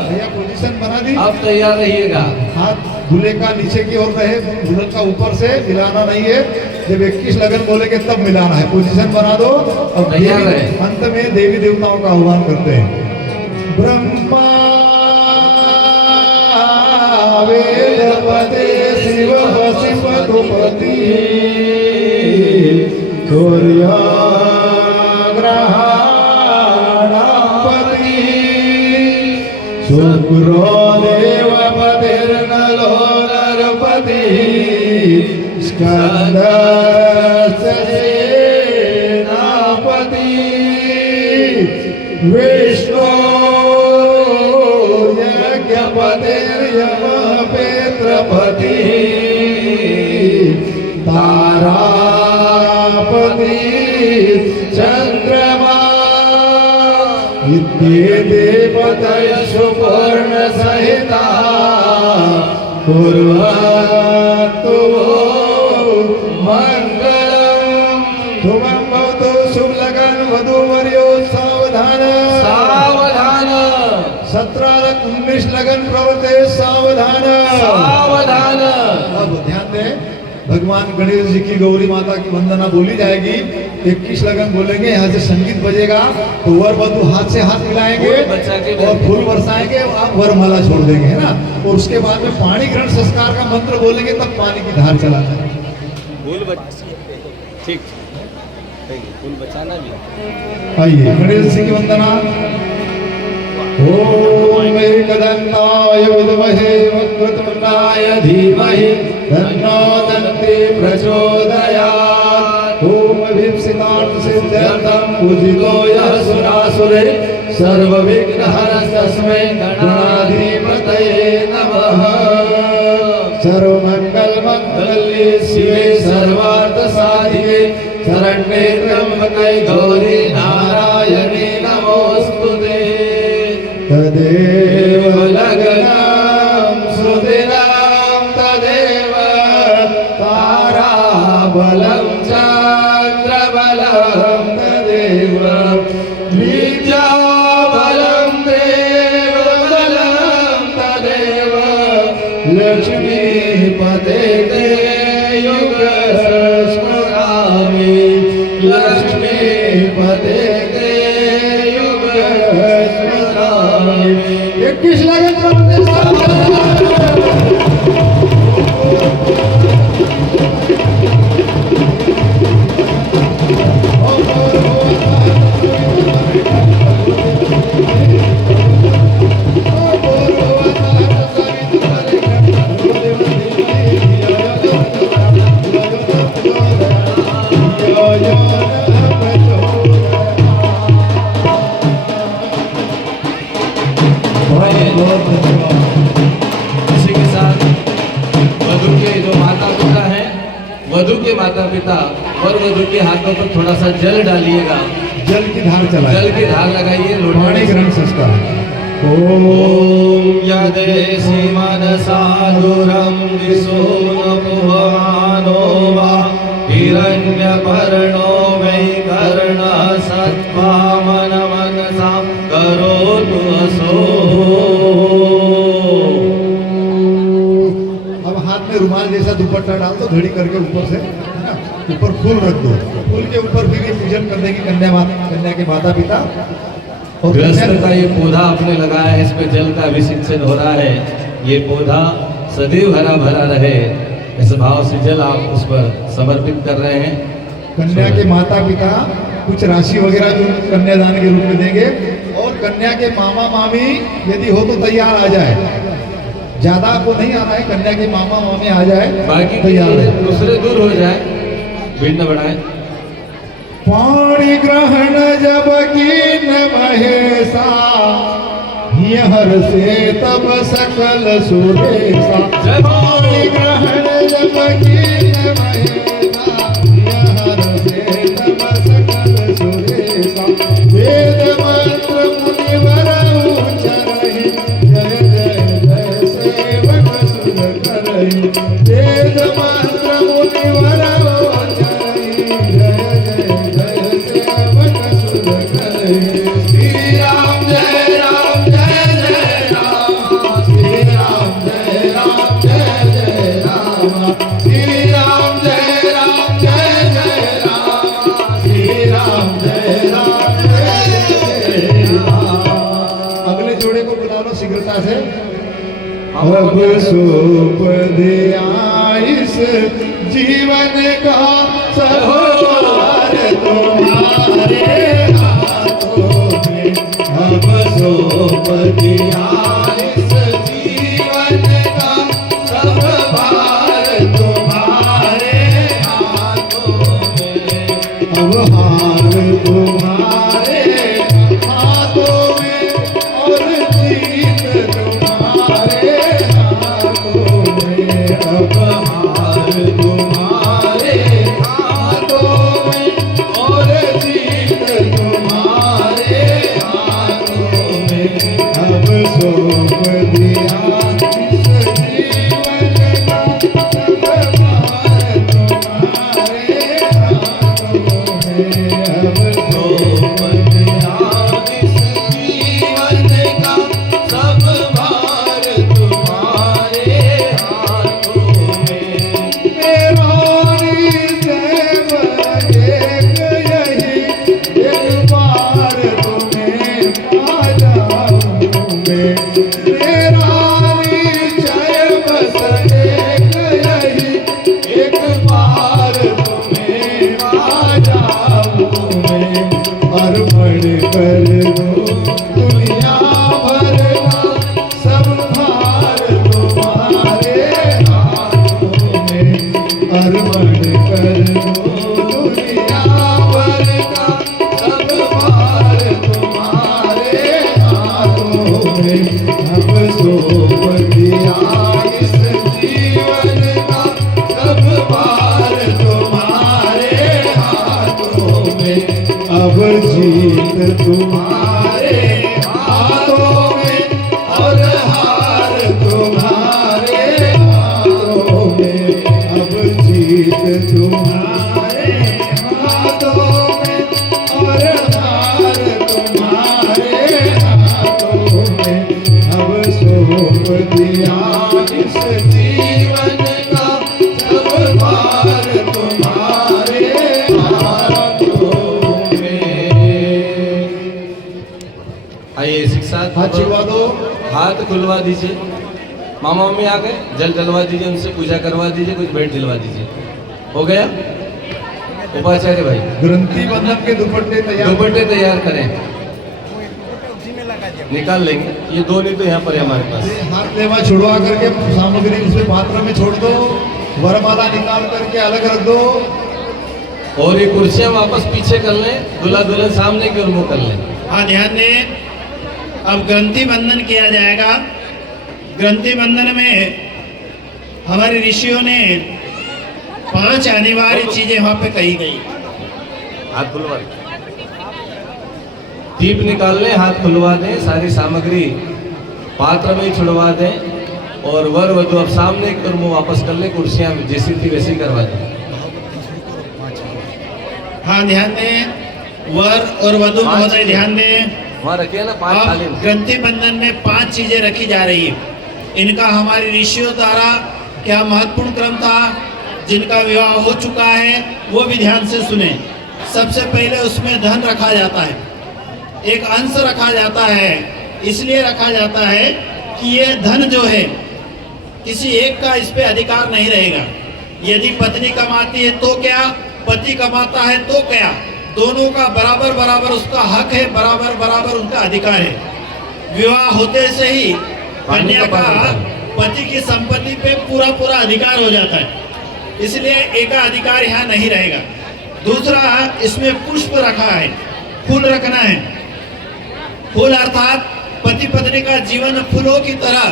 भैया पोजीशन बना दी। आप तैयार रहिएगा। हाथ दूल्हे का नीचे की ओर रहे, दुल्हन का ऊपर से मिलाना नहीं है। जब 21 लगन बोलेंगे तब मिलाना है। पोजीशन बना दो। अब तैयार रहे। अंत में देवी देवताओं का आह्वान करते हैं। ब्रह्मा वेदपते शिव वसिपतुपति सूर्यग्रहाणापति शुक्रो देवपतिर्नलो नरपति स्कंदस्य सेनापति विष्णु यज्ञपतिर्यमपेत्रपति तारापति चंद्रमा इत्ये देवतय सुवर्ण सहिता कुर्वन्तु मंगलम। शुभम भवतु, शुभ लगन, वधूवर्यो सावधान। सावधान 17-19 लगन प्रवर्ते सावधान। सावधान। अब ध्यान दें, भगवान गणेश जी की गौरी माता की वंदना बोली जाएगी। 21 लगन बोलेंगे, यहाँ से संगीत बजेगा तो वर वधू हाथ से हाथ मिलाएंगे और फूल बरसाएंगे, आप वरमाला छोड़ देंगे, है ना। और उसके बाद में पाणी ग्रहण संस्कार का मंत्र बोलेंगे, तब पानी की धार चलाना है। ठीक, फूल बचाना भी। आइए गणेश जी की वंदना। ओम एकदंताय विद्महे वक्रतुंडाय धीमहि तन्नो दन्ति प्रचोदयात्। ओम अभीप्सितार्थ सिद्ध्यर्थं पूजितो यः सुरासुरे सर्वविघ्नहरस्तस्मै गणाधिपतये नमः। सर्वमंगल मंगल्ये शिवे सर्वार्थसाधिके शरण्ये त्र्यंबके गौरी नारायणी नमोस्तुते। तदेव लग्नं सुदिनं तदेव ताराबलं चन्द्रबलं तदेव विद्याबलं देवबलं तदेव लक्ष्मीपते ते युगस्मरामि। लक्ष्मीपते ते युगस्मरामि। 21 लगन प्रवर्ते सावधान। इसी के साथ वधू के जो माता पिता हैं, वधु के माता पिता और वधु के हाथों पर थोड़ा सा जल डालिएगा, जल की धार चलाए, जल की धार लगाइए। पाणी लोटाने ग्रहण संस्कार। ओम यदेशी मनसा दूरं दिशो न पुमानो वा हिरण्यपर्णो वै कर्णः सत्त्वामन मनसा करोतु असो। अब हाथ में रुमाल जैसा दुपट्टा डाल दो, घड़ी करके ऊपर से, है ना, ऊपर फूल रख दो। फूल के ऊपर फिर ये पूजन कर देंगे कन्या के माता पिता। और गृहस्थ का ये पौधा आपने लगाया है, इसमें जल का अभिषेचन हो रहा है। ये पौधा सदैव हरा भरा रहे, इस भाव से जल आप उस पर समर्पित कर रहे हैं। कन्या के माता पिता कुछ राशि वगैरह जो कन्यादान के रूप में देंगे, और कन्या के मामा मामी यदि हो तो तैयार आ जाए। ज्यादा को नहीं आना है, कन्या के मामा मामी आ जाए, बाकी तैयार है। दूसरे दूर हो जाए, भीड़ न बढ़ाए। पाणी ग्रहण जब कीन महेशा हर से तब सकल सुरेशा। पाणी ग्रहण जब कीन महेशा हर से तब सकल सुरेशा। वेद मंत्र मुनिवर उच्चरहि जय जय जय सेवक सुर करहि। वेद मंत्र मुनिवर उच्चरहि जय जय जय सेवक सुर करहि। श्री राम जय राम जय जय राम। श्री राम जय राम जय जय राम। श्री राम जय राम जय जय राम। श्री राम जय राम जय जय राम। अगले जोड़े को बुला लो शीघ्रता से। अब सौंप दिया इस जीवन का सहोवार तुम्हारे हाथों में। अब सौंप दिया इस जीवन का सब भार तुम्हारे हाथों में। अब हार तुम्हारे हाथों में और जीत तुम्हारे हाथों में। अब हार तुम्हारे अब जीत तुम्हारे हाथों में और हार तुम्हारे हाथों में। अब जीत तुम्हारे हाथों में और हार तुम्हारे हाथों में। अब सौंप दिया इस जीवन का सब भार तुम्हारे आइए शिक्षा हाथ छिड़वा दो। हाथ खुलवा दीजिए। मामा मम्मी आ गए, जल डलवा दीजिए, उनसे पूजा करवा दीजिए, कुछ भेंट दिलवा दीजिए। हो गया उपाचार्य भाई? ग्रंथि बंधन के दुपट्टे तैयार। दुपट्टे तैयार करें, निकाल लेंगे। ये दो नहीं तो यहाँ पर है हमारे पास। हाथ लेवा छुड़वा करके सामग्री उसमें पात्र में छोड़ दो। वरमाला निकाल करके अलग रख दो। और ये कुर्सियां वापस पीछे कर लें, दूल्हा दुल्हन सामने की ओर मुंह कर लें। हाँ, ध्यान दें, अब ग्रंथि बंधन किया जाएगा। ग्रंथि बंधन में हमारे ऋषियों ने 5 अनिवार्य चीजें वहां पे कही गई। हाथ खुलवा दें, दीप निकाल लें, हाथ खुलवा दें, सारी सामग्री पात्र में ही छुड़वा दें और वर वधु अब सामने की ओर मुंह वापस कर लें। कुर्सियां जैसी थी वैसी करवा दें। हाँ, ध्यान दें, वर और वधु महोदय ध्यान दें। वहाँ रखिए ना 5 थाली अब में। ग्रंथि बंधन में 5 चीजें रखी जा रही है। इनका हमारे ऋषियों द्वारा क्या महत्वपूर्ण क्रम था, जिनका विवाह हो चुका है वो भी ध्यान से सुने। सबसे पहले उसमें धन रखा जाता है, एक अंश रखा जाता है। इसलिए रखा जाता है कि ये धन जो है किसी एक का इस पे अधिकार नहीं रहेगा। यदि पत्नी कमाती है तो क्या, पति कमाता है तो क्या, दोनों का बराबर बराबर उसका हक है, बराबर बराबर उनका अधिकार है। विवाह होते से ही कन्या का पति की संपत्ति पे पूरा पूरा अधिकार हो जाता है। इसलिए एक अधिकार यहाँ नहीं रहेगा। दूसरा, इसमें पुष्प रखा है, फूल रखना है। फूल अर्थात पति पत्नी का जीवन फूलों की तरह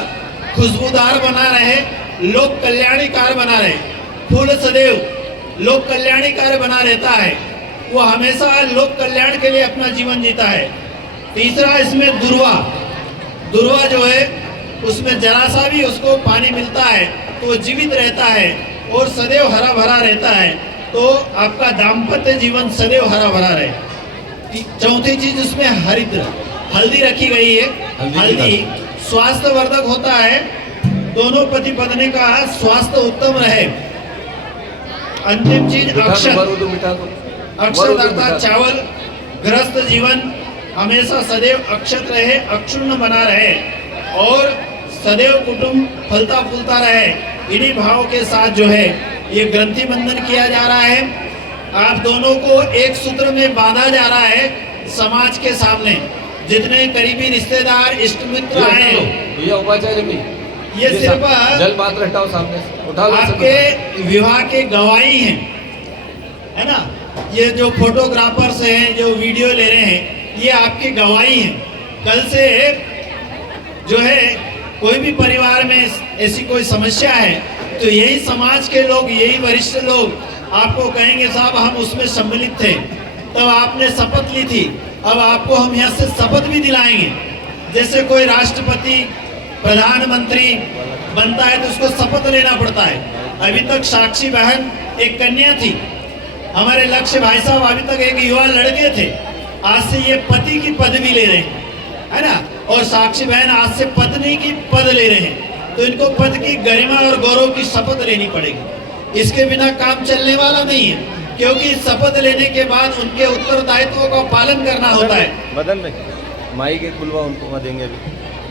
खुशबूदार बना रहे, लोक कल्याणीकार बना रहे। फूल सदैव लोक कल्याणीकार बना रहता है, वो हमेशा लोक कल्याण के लिए अपना जीवन जीता है। तीसरा, इसमें दुर्वा, दुर्वा जो है उसमें जरा सा भी उसको पानी मिलता है तो वो जीवित रहता है और सदैव हरा भरा रहता है, तो आपका दाम्पत्य जीवन सदैव हरा भरा रहे। चौथी चीज उसमें हरिद्र, हल्दी रखी गई है। हल्दी स्वास्थ्य वर्धक होता है, दोनों पति पत्नी का स्वास्थ्य उत्तम रहे। अंतिम चीज अक्षत, अक्षत अर्थात चावल। गृहस्थ जीवन हमेशा सदैव अक्षत रहे, अक्षुण्ण बना रहे और सदैव कुटुंब फलता फूलता रहे। इन्हीं भाव के साथ जो है ये ग्रंथि बंधन किया जा रहा है। आप दोनों को एक सूत्र में बांधा जा रहा है। समाज के सामने जितने करीबी रिश्तेदार, इष्ट मित्र आए, ये उपाचार्य भी ये सिर्फ जल पात्र हटाओ, सामने उठा लो। आपके विवाह के गवाही हैं, है ना। ये जो फोटोग्राफर्स हैं जो वीडियो ले रहे हैं, ये आपकी गवाही हैं। कल से जो है कोई भी परिवार में ऐसी कोई समस्या है तो यही समाज के लोग, यही वरिष्ठ लोग आपको कहेंगे साहब हम उसमें सम्मिलित थे, तब आपने शपथ ली थी, अब आपको हम यहाँ से शपथ भी दिलाएंगे। जैसे कोई राष्ट्रपति, प्रधानमंत्री बनता है तो उसको शपथ लेना पड़ता है। अभी तक साक्षी बहन एक कन्या थी, हमारे लक्ष्य भाई साहब अभी तक एक युवा लड़के थे, आज से ये पति की पदवी ले रहे हैं, है ना, और साक्षी बहन आज से पत्नी की पद ले रहे हैं। तो इनको पद की गरिमा और गौरव की शपथ लेनी पड़ेगी, इसके बिना काम चलने वाला नहीं है, क्योंकि शपथ लेने के बाद उनके उत्तरदायित्वों का पालन करना होता है। मदन भाई माइक एक बुलवा उनको वहाँ देंगे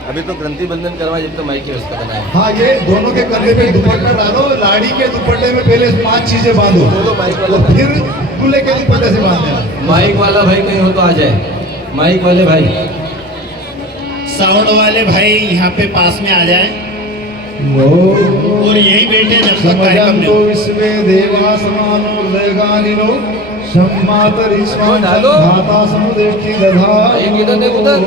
अभी तो ग्रंथि बंधन करवा जब तो माइक की व्यवस्था बनाए। हाँ, ये दोनों के कंधे पे दुपट्टा डालो, लाड़ी के दुपट्टे में पहले 5 चीजें बांधो, तो फिर दूल्हे के दुपट्टे से बांध देना। माइक वाला भाई कहीं हो तो आ जाए, माइक वाले भाई, साउंड वाले भाई यहाँ पे पास में आ जाए और यही बैठे जब तक कार्यक्रम नहीं हो। विश्वे देवा समानो सम्मातरिष्मा डालो। धाता समुदेष्टि दधा। एक इधर देख उधर।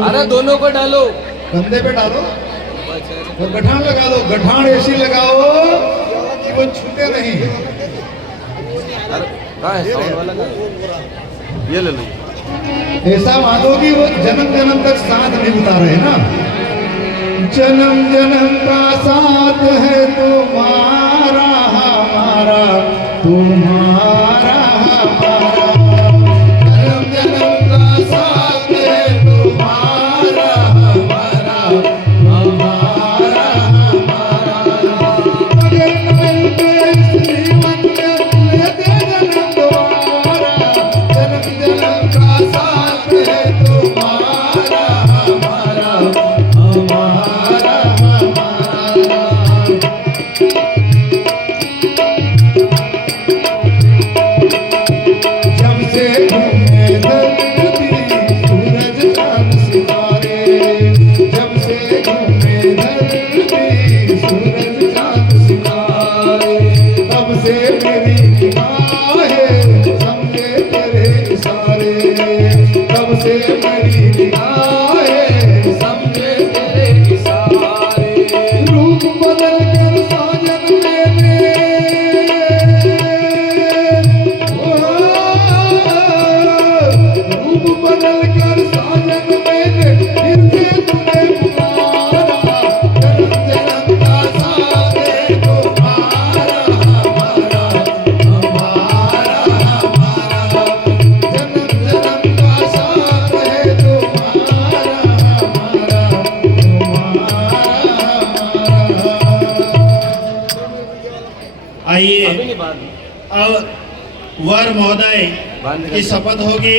अरे दोनों को डालो, कंधे पे डालो और गठान लगा दो, गठान ऐसी लगाओ कि वो छूटे नहीं। अरे कहाँ है साउंड वाला का? ये ले लो। ऐसा मानो कि वो जन्म जन्म तक साथ निभता रहे ना। जन्म जन्म का साथ है तुम्हारा हमारा, तुम्हारा हमारा। जन्म जन्म का साथ है तुम्हारा हमारा, हमारा हमारा। मगर मिलके इस जीवन में लेते जन्म दोबारा। जन्म जन्म का साथ है तुम्हारा हमारा, हमारा हमारा। जब से घूमे धरती सूरज चांद सितारे, जब से घूमे धरती सूरज चांद सितारे, तब से मेरी निगाहें समझे तेरे इशारे, तब से मेरी निगाहें समझे तेरे इशारे। रूप बदल कर साजन मेरे, रूप बदल कर साजन मेरे, फिर से तूने पुकारा। जन्म जन्म का साथ है तुम्हारा हमारा, हमारा हमारा। जन्म जन्म का साथ है तुम्हारा हमारा, हमारा। आइए अभी नहीं बात अब वर महोदय की शपथ होगी।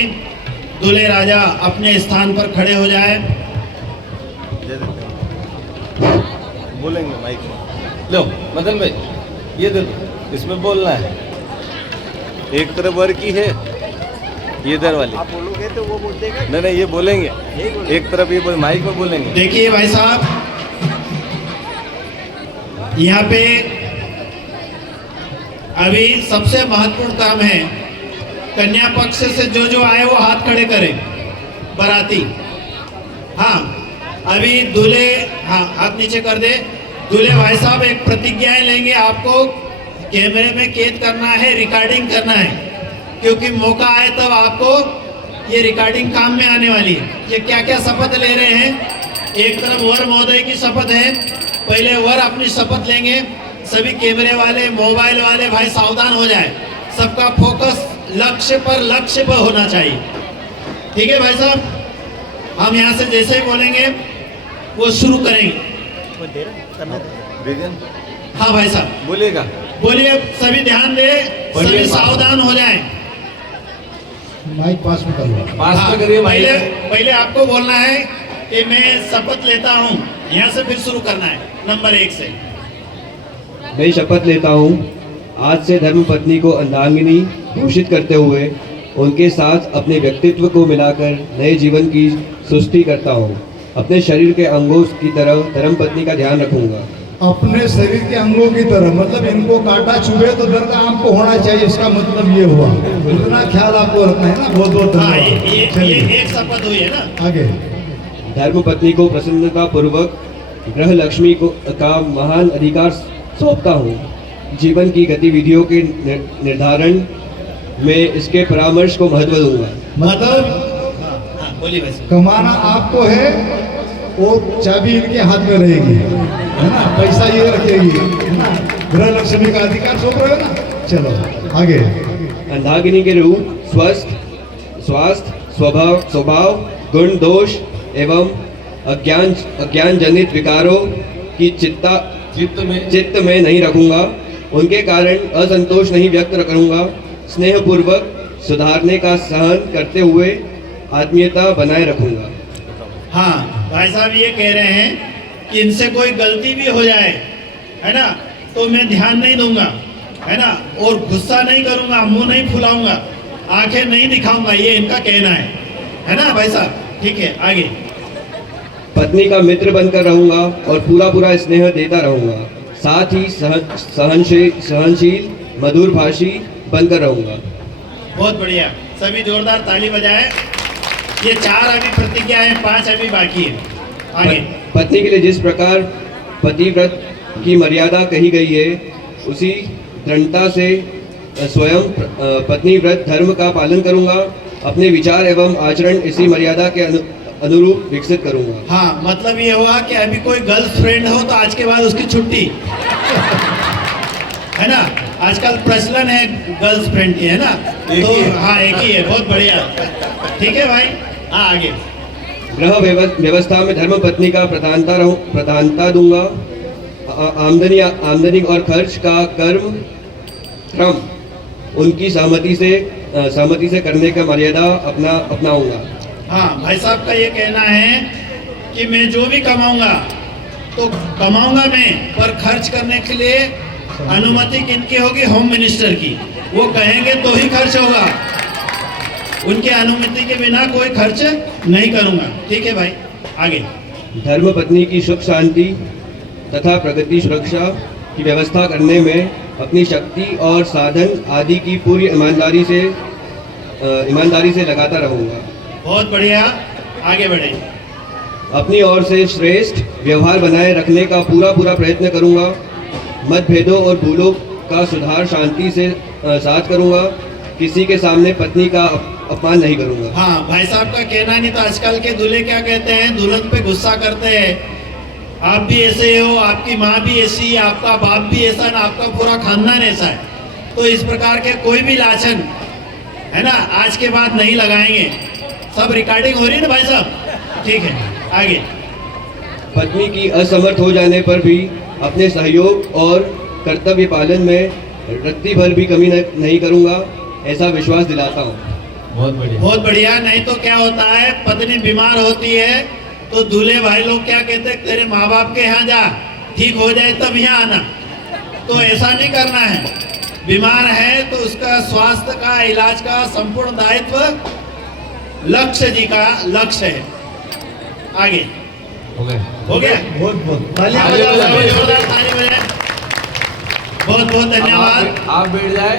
दूल्हे राजा अपने स्थान पर खड़े हो जाए। दे देते हैं। बोलेंगे माइक में। लो मदन भाई ये दे दो, इसमें बोलना है। एक तरफ वर की है, ये इधर वाली। आप बोलोगे तो वो बोल देगा। नहीं ये बोलेंगे, एक तरफ ये माइक में बोलेंगे। देखिए भाई साहब, यहाँ पे अभी सबसे महत्वपूर्ण काम है, कन्या पक्ष से जो आए वो हाथ खड़े करें, बाराती। हाँ अभी दूल्हे, हाँ हाथ नीचे कर दे। दूल्हे भाई साहब एक प्रतिज्ञाएं लेंगे, आपको कैमरे में कैद करना है, रिकॉर्डिंग करना है, क्योंकि मौका आए तब आपको ये रिकॉर्डिंग काम में आने वाली है। ये क्या क्या शपथ ले रहे हैं। एक तरफ वर महोदय की शपथ है, पहले वर अपनी शपथ लेंगे। सभी कैमरे वाले, मोबाइल वाले भाई सावधान हो जाए, सबका फोकस लक्ष्य पर होना चाहिए। ठीक है भाई साहब, हम यहाँ से जैसे ही बोलेंगे वो शुरू करेंगे। विजन हाँ भाई साहब बोलेगा। बोलिए, सभी ध्यान दे, सभी सावधान हो जाएं। माइक पास में कर लो। पास हाँ, में करिए पहले माइक। पहले आपको बोलना है कि मैं शपथ लेता हूँ, यहाँ से फिर शुरू करना है नंबर 1 से। मैं शपथ लेता हूँ आज से धर्मपत्नी को अर्धांगिनी घोषित करते हुए उनके साथ अपने व्यक्तित्व को मिलाकर नए जीवन की सृष्टि करता हूँ। अपने शरीर के अंगों की तरह धर्मपत्नी का ध्यान रखूंगा। अपने शरीर के अंगों की तरह, मतलब इनको काटा चुभे तो दर्द आपको होना चाहिए, इसका मतलब ये हुआ। इतना ख्याल आपको रखना है ना। बहुत बहुत हाँ, धन्यवाद। ये चलिए एक शपथ हुई है ना। आगे। धर्मपत्नी को प्रसन्नता पूर्वक ग्रह लक्ष्मी को का महान अधिकार सौंपता हूँ। जीवन की गतिविधियों के निर्धारण में इसके परामर्श को महत्व दूंगा। मतलब हाँ, बोलिए वैसे। कमाना आपको है और चाबी इनके हाथ में रहेगी, है ना। पैसा ये रखेगी, है ना। गृह लक्ष्मी का अधिकार सौंप रहे हो ना। चलो आगे। अर्धांगिनी के रूप स्वस्थ, स्वास्थ्य, स्वभाव, गुण, दोष एवं अज्ञान जनित विकारों की चित्त में नहीं रखूंगा। उनके कारण असंतोष नहीं व्यक्त करूंगा। स्नेहपूर्वक सुधारने का सहन करते हुए आत्मीयता बनाए रखूंगा। हाँ, भाई साहब ये कह रहे हैं कि इनसे कोई गलती भी हो जाए, है ना, तो मैं ध्यान नहीं दूंगा, है ना, और गुस्सा नहीं करूंगा, मुंह नहीं फुलाऊंगा, आंखें नहीं दिखाऊंगा, ये इनका कहना है ना भाई साहब? ठीक है, आगे। पत्नी का मित्र बनकर रहूंगा और पूरा स्नेह देता रहूंगा। साथ ही सहनशील, मधुर भाषी बनकर रहूंगा। बहुत बढ़िया, सभी जोरदार ताली बजाएं। ये 4 अभी प्रतिज्ञा है, 5 अभी बाकी है। आगे। पत्नी के लिए जिस प्रकार पतिव्रत की मर्यादा कही गई है, उसी दृढ़ता से स्वयं पत्नीव्रत धर्म का पालन करूंगा। अपने विचार एवं आचरण इसी मर्यादा के अनुरूप विकसित करूंगा। हाँ, मतलब ये हुआ कि अभी कोई गर्लफ्रेंड हो तो आज के बाद उसकी छुट्टी है ना। आजकल प्रचलन है गर्ल्स फ्रेंड की, है ना, तो हाँ एक ही है। बहुत बढ़िया, ठीक है भाई। हाँ, आगे। गृह व्यवस्था में धर्म पत्नी का प्रधानता दूंगा। आमदनी और खर्च का क्रम उनकी सहमति से करने का मर्यादा अपनाऊंगा। हाँ, भाई साहब का ये कहना है कि मैं जो भी कमाऊंगा तो कमाऊंगा मैं, पर खर्च करने के लिए अनुमति किनकी होगी? होम मिनिस्टर की। वो कहेंगे तो ही खर्च होगा, उनके अनुमति के बिना कोई खर्च नहीं करूंगा। ठीक है भाई, आगे। धर्म पत्नी की सुख शांति तथा प्रगति सुरक्षा की व्यवस्था करने में अपनी शक्ति और साधन आदि की पूरी ईमानदारी से लगाता रहूंगा। बहुत बढ़िया, आगे बढ़े। अपनी ओर से श्रेष्ठ व्यवहार बनाए रखने का पूरा प्रयत्न करूंगा। मतभेदों और भूलों का सुधार शांति से साथ करूंगा। किसी के सामने पत्नी का अपमान नहीं करूंगा। हाँ, भाई साहब का कहना नहीं तो आजकल के दूल्हे क्या कहते हैं? दुल्हन पे गुस्सा करते हैं, आप भी ऐसे हो, आपकी माँ भी ऐसी, आपका बाप भी ऐसा, ना आपका पूरा खानदान ऐसा है। तो इस प्रकार के कोई भी लाछन, है ना, आज के बाद नहीं लगाएंगे। सब रिकॉर्डिंग हो रही है ना भाई साहब? ठीक है, आगे। पत्नी की असमर्थ हो जाने पर भी अपने सहयोग और कर्तव्य पालन में रत्ती भर भी कमी नहीं करूंगा, ऐसा विश्वास दिलाता हूँ। बहुत बढ़िया, बहुत बढ़िया। नहीं तो क्या होता है, पत्नी बीमार होती है तो दूल्हे भाई लोग क्या कहते हैं? तेरे माँ बाप के यहाँ जा, ठीक हो जाए तब यहाँ आना। तो ऐसा नहीं करना है। बीमार है तो उसका स्वास्थ्य का, इलाज का संपूर्ण दायित्व लक्ष्य जी का लक्ष्य है। आगे हो गए। हो गया। बहुत तालियां आगे बजाओ। बढ़ो। जोरदार ताली बजाएं। बहुत बहुत धन्यवाद। आप बैठ जाए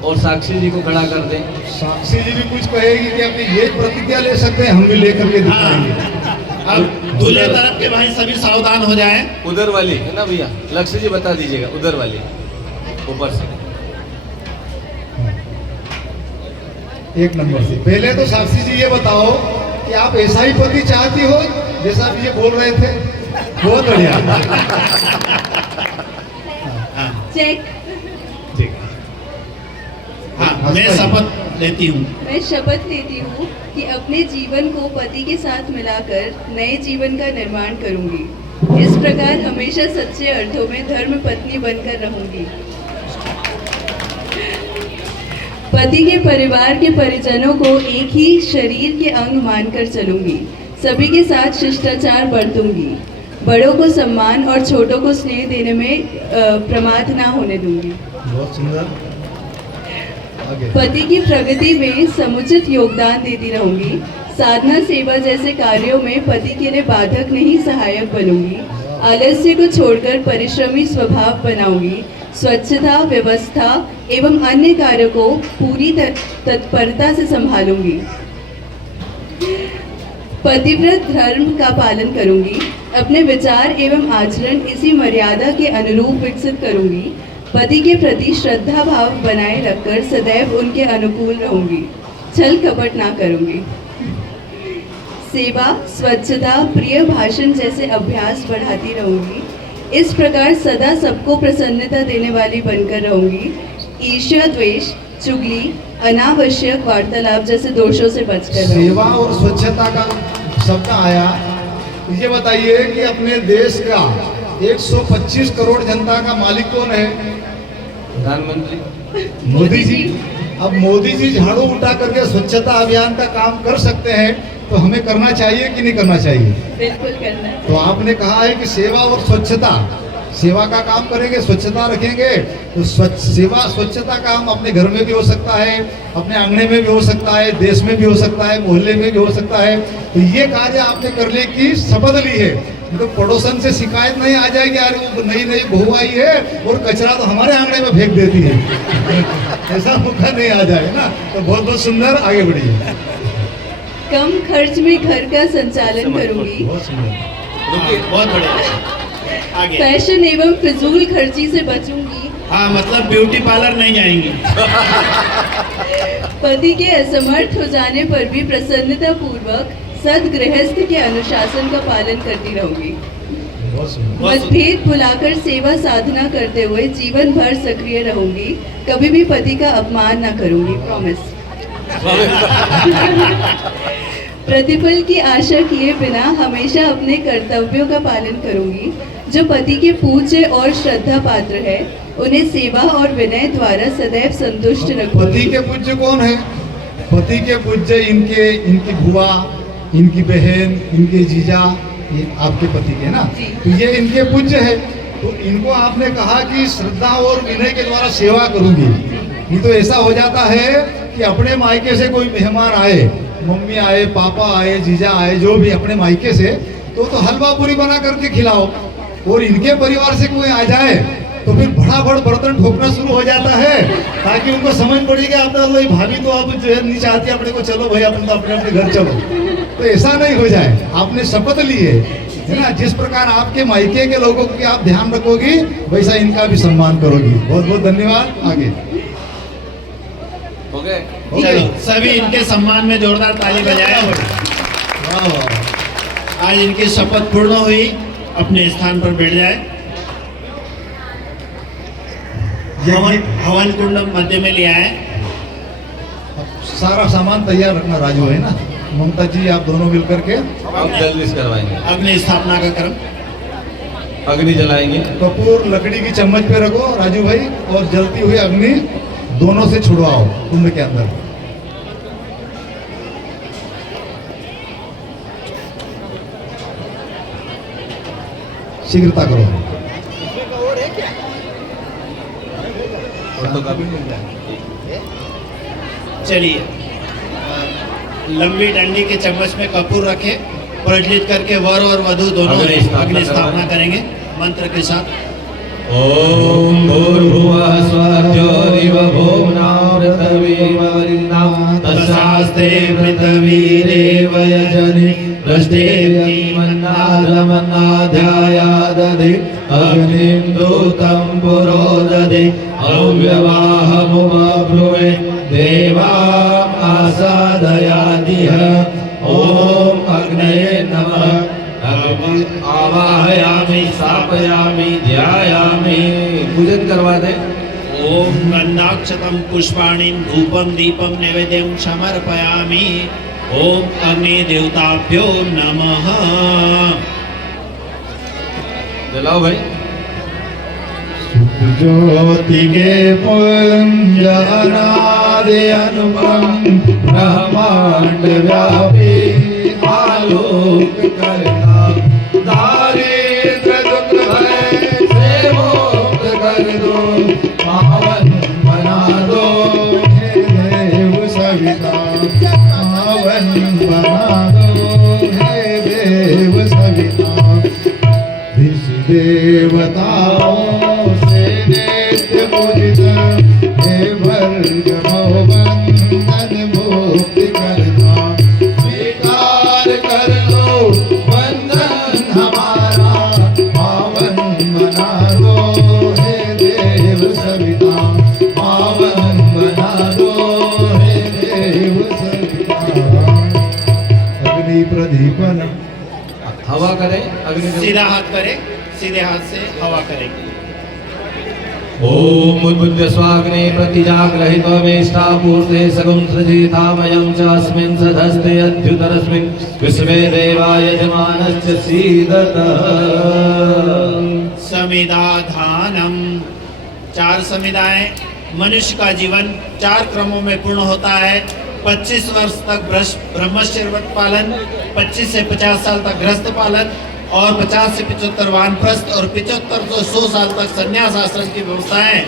और साक्षी जी को खड़ा कर दें। साक्षी जी भी कुछ कहेगी कि अपनी ये प्रतिज्ञा ले सकते हैं, हम भी लेकर के दिखाएंगे। हाँ, अब दूल्हे तरफ के भाई सभी सावधान हो जाएं। उधर वाली है ना भैया, लक्ष्य जी बता दीजिएगा, उधर वाली ऊपर से। एक नंबर से। पहले तो साक्षी जी ये बताओ कि आप ऐसा ही पति चाहती हो जैसा आप ये बोल रहे थे? बहुत बढ़िया। चेक। ठीक। हाँ, मैं शपथ लेती हूँ। मैं शपथ लेती हूँ कि अपने जीवन को पति के साथ मिलाकर नए जीवन का निर्माण करूंगी। इस प्रकार हमेशा सच्चे अर्थों में धर्म पत्नी बनकर रहूंगी। पति के परिवार के परिजनों को एक ही शरीर के अंग मानकर चलूंगी। सभी के साथ शिष्टाचार बरतूंगी। बड़ों को सम्मान और छोटों को स्नेह देने में प्रमाद ना होने दूंगी। बहुत सुंदर। आगे। पति की प्रगति में समुचित योगदान देती रहूंगी। साधना सेवा जैसे कार्यों में पति के लिए बाधक नहीं, सहायक बनूंगी। आलस्य को छोड़कर परिश्रमी स्वभाव बनाऊंगी। स्वच्छता, व्यवस्था एवं अन्य कार्यों को पूरी तत्परता से संभालूंगी। पतिव्रत धर्म का पालन करूंगी। अपने विचार एवं आचरण इसी मर्यादा के अनुरूप विकसित करूंगी। पति के प्रति श्रद्धा भाव बनाए रखकर सदैव उनके अनुकूल रहूंगी। छल कपट ना करूंगी। सेवा, स्वच्छता, प्रिय भाषण जैसे अभ्यास बढ़ाती रहूंगी। इस प्रकार सदा सबको प्रसन्नता देने वाली बनकर रहूंगी। ईर्ष्या, द्वेष, चुगली, अनावश्यक वार्तालाप जैसे दोषों से बचकर रहूंगी। सेवा और स्वच्छता का शब्द आया। ये बताइए कि अपने देश का 125 करोड़ जनता का मालिक कौन है? प्रधानमंत्री मोदी जी। अब मोदी जी झाड़ू उठा करके स्वच्छता अभियान का काम कर सकते हैं, तो हमें करना चाहिए कि नहीं करना चाहिए? बिल्कुल करना है। तो आपने कहा है कि सेवा और स्वच्छता, सेवा का काम करेंगे, स्वच्छता रखेंगे, तो स्वच्छता का काम अपने घर में भी हो सकता है, अपने आंगने में भी हो सकता है, देश में भी हो सकता है, मोहल्ले में भी हो सकता है। तो ये कार्य आपने करने की शपथ ली है, तो पड़ोसन से शिकायत नहीं आ जाएगी, अरे वो नई नई बहू आई है और कचरा तो हमारे आंगने में फेंक देती है। ऐसा मौका नहीं आ जाए ना। तो बहुत बहुत सुंदर, आगे बढ़िए। कम खर्च में घर का संचालन करूंगी। बहुत सुंदर। हाँ, बहुत बढ़िया। आगे। फैशन एवं फिजूल खर्ची से बचूंगी। हाँ, मतलब ब्यूटी पार्लर नहीं जाएंगी। पति के असमर्थ हो जाने पर भी प्रसन्नता पूर्वक सदगृहस्थ के अनुशासन का पालन करती रहूंगी। बहुत सुंदर। मतभेद भुलाकर सेवा साधना करते हुए जीवन भर सक्रिय रहूंगी। कभी भी पति का अपमान न करूंगी। प्रॉमिस। प्रतिफल की आशा किए बिना हमेशा अपने कर्तव्यों का पालन करूंगी। जो पति के पूज्य और श्रद्धा पात्र है, उन्हें सेवा और विनय द्वारा सदैव संतुष्ट रखूंगी। पति के पूज्य कौन है? पति के पूज्य इनकी बुआ, इनकी बहन, इनके जीजा, ये आपके पति के ना, जी। तो ये इनके पूज्य है। तो इनको आपने कहा कि श्रद्धा और विनय के द्वारा सेवा करूंगी। नहीं तो ऐसा हो जाता है कि अपने मायके से कोई मेहमान आए, मम्मी आए, पापा आए, जीजा आए, जो भी अपने मायके से, तो हलवा पूरी बना करके खिलाओ। और इनके परिवार से कोई आ जाए तो फिर बड़ा बर्तन ठोकना शुरू हो जाता है, ताकि उनको समझ पड़ेगी अपना वही भाभी तो अब जो है नहीं चाहती अपने को, चलो भाई अपन तो अपने अपने घर चलो। तो ऐसा नहीं हो जाए। आपने शपथ ली है ना, जिस प्रकार आपके मायके के लोगों की आप ध्यान रखोगी, वैसा इनका भी सम्मान करोगी। बहुत बहुत धन्यवाद। आगे हो गए? चलो, सभी इनके सम्मान में जोरदार ताली बजाएं। आज इनकी शपथ पूर्ण हुई। अपने स्थान पर बैठ जाए। हवन कुंड मध्य में लिया है। अब सारा सामान तैयार रखना राजू, है ना? ममता जी आप दोनों मिलकर के अब जल्दी से करवाएंगे। अग्नि स्थापना का क्रम। अग्नि जलाएंगे। कपूर लकड़ी की चम्मच पे रखो राजू भाई, और जलती हुई अग्नि दोनों से छुड़वाओ कुंड के अंदर। शीघ्रता करो। फोटो का भी चलिए, लंबी डंडी के चम्मच में कपूर रखे, प्रज्वलित करके वर और वधु दोनों अग्नि स्थापना करेंगे मंत्र के साथ। ओम भूर्भुवः स्वः भौम्नामृतवीर्यवरिण्यं तस्यास्ते पृथिवीरेव यजनि वृष्टिर्यमन्नादमन्नाध्यायादधि अग्निं दूतं पुरोदधि अव्यवाहमुपब्रुवे देवाम् आसादयादिह। ओम अग्नये नमः। आवाहयामि, स्थापयामि, ध्यायामि। पूजन करवा दे। ओम गंधाक्षतम पुष्पाणि धूपम दीपम नैवेद्यम समर्पयामि। ओम अग्नि देवताभ्यो नमः। जलाओ भाई। ज्योति के पुंज अनादि अनुपम ब्रह्मांड व्यापी आलोक करना, दारिद्र दुख भय से मुक्त कर दो, पावन बना दो हे देव सविता, पावन बना दो हे देव सविता। ऋषि देवताओं से नित्य पूजित हे भर्गभो बंधन मुक्ति करना, स्वीकार कर लो बंधन हमारा, पावन बना दो हे देव सविता, पावन बना दो हे देव सविता। अग्नि प्रदीपन। हवा करें। अग्नि सीधा हाथ करें, सीधे हाथ से हवा करेंगे। ओम उद्बुद्ध स्वाग्ने प्रतिजाग्रहितमेष्टापूर्ते सगुं सृजेतामयं च अस्मिन् सधस्ते अद्युतरस्मिन् विश्वे देवा यजमानश्च सीदतः। समिधाधानम, 4 समिधाएं। मनुष्य का जीवन 4 क्रमों में पूर्ण होता है। 25 वर्ष तक ब्रह्मचर्य व्रत पालन, 25 से 50 साल तक गृहस्थ पालन और 50 से 75 वानप्रस्थ और 75 से 100 साल तक संन्यास आश्रम की व्यवस्थाएं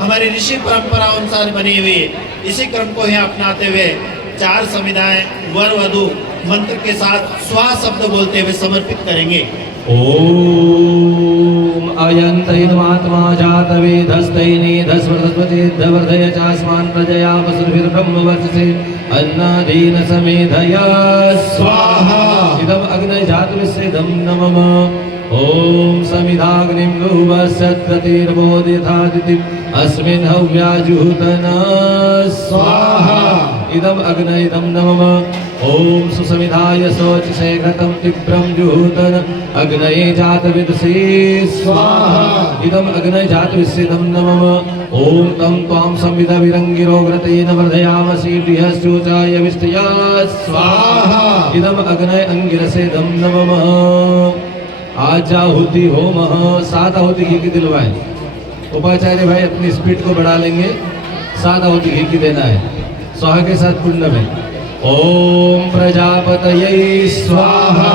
हमारी ऋषि परंपरा अनुसार बनी हुई है। इसी क्रम को ही अपनाते हुए 4 समिधाएं वर वधु मंत्र के साथ स्वा शब्द बोलते हुए समर्पित करेंगे। ओम अयन्तैनमात्मा जातवेदस्तैनेधस्वरस्वतीर्धवर्धय चास्मान् प्रजया वसुभिर्ब्रह्मवर्चसे अन्नादीन समेधय स्वाहा। इदम् अग्नये जातवेस्सेदं नमः। ओम समिधाग्निं गुहवस्यत्प्रतिर्बोधिथादितिम् अस्मिन् हव्याजुहूतन स्वाहा। इदम् अग्नये इदं नमः। ओम सुसमिधाय शोचसे घृतं तीव्रं जुहूतन अग्नये जातविदुषे स्वाहा। इदम् अग्नये जातविस्सिदं नमः। ओम तं त्वां संविदविरङ्गिरो घृतेन वर्धयामसि बृहस्योचाय विष्टया स्वाहा। इदम् अग्नये अंगिरसेदं नमः। आज आहुति होमः। 7 आहुति घी की दिलवाएं। उपाचार्य भाई अपनी स्पीड को बढ़ा लेंगे। 7 आहुति घी की देना है। स्वाहा के साथ पुण्य में। ओम प्रजापतये स्वाहा।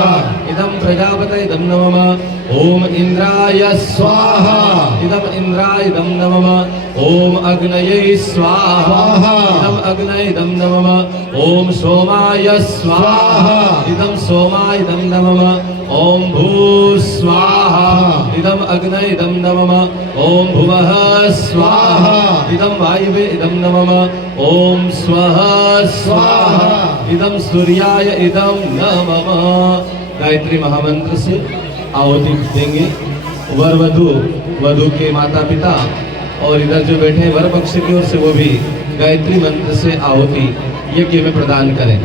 इदं प्रजापतये इदं नमः। ओम इंद्राय स्वाहा। इदं इंद्राय इदं नमः। ओम अग्नये स्वाहा। इदं अग्नये इदं नमः। ओम सोमाय स्वाहा। इदं सोमाय इदं नमः। ओम भू स्वाहा। इदं अग्नये इदं नमः। ओम भुवः स्वाहा। इदं वायवे इदं नमः। ओम स्वः स्वाहा। इदं सूर्याय इदं नमः। गायत्री महामंत्र से आहुति देंगे। वर वधु के माता पिता और इधर जो बैठे हैं वर पक्ष की ओर से वो भी गायत्री मंत्र से आहुति यज्ञ में प्रदान करें।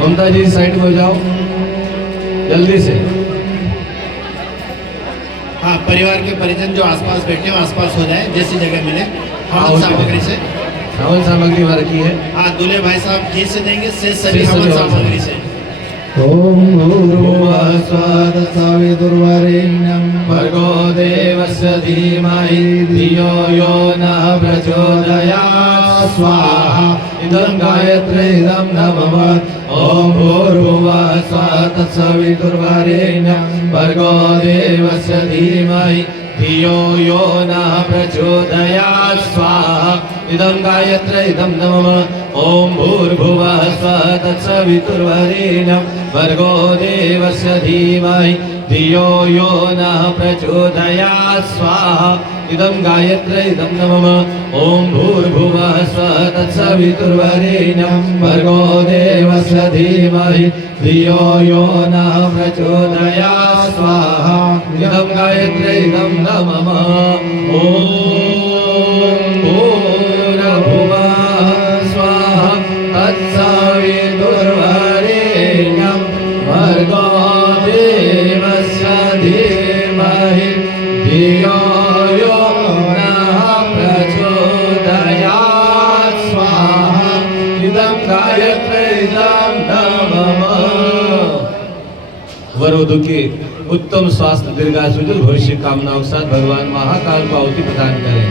ममता जी साइड में हो जाओ जल्दी से। हाँ, परिवार के परिजन जो आसपास बैठे हो आसपास हो जाए, जैसी जगह मिले। हवन सामग्री से हवन सामग्री वहाँ रखी है। हाँ, दूल्हे भाई साहब घी से देंगे, से सभी हवन सामग्री से। ओम भूर्भुवः स्वः तत्सवितुर्वरेण्यं भर्गो देवस्य धीमहि धियो यो नः प्रचोदयात् स्वाहा। इदं गायत्री इदं नमः। ओम भूर्भुवः स्वः तत्सवितुर्वरेण्यं भर्गो देवस्य धीमहि धियो यो नः प्रचोदयात् स्वाहा। इदं गायत्री इदं नमः। ओम भूर्भुवः स्वः तत्सवितुर्वरेण्यं भर्गो देवस्य धीमहि धियो यो नः प्रचोदयात् स्वाहा। इदं गायत्री इदं नमः। ओम भूर्भुवः स्वः तत्सवितुर्वरेण्यं भर्गो देवस्य धीमहि धियो यो नः प्रचोदयात् स्वाहा। इदं गायत्री इदं नमः। ओम भूर्भुवः स्वः तत्सवितुर्वरेण्यं भर्गो देवस्य धीमहि धियो यो नः प्रचोदयात् स्वाहा। इदं गायत्री इदं नमः। वर वधु के उत्तम स्वास्थ्य दीर्घायु भविष्य कामनाओं के साथ भगवान महाकाल को आहुति प्रदान करें।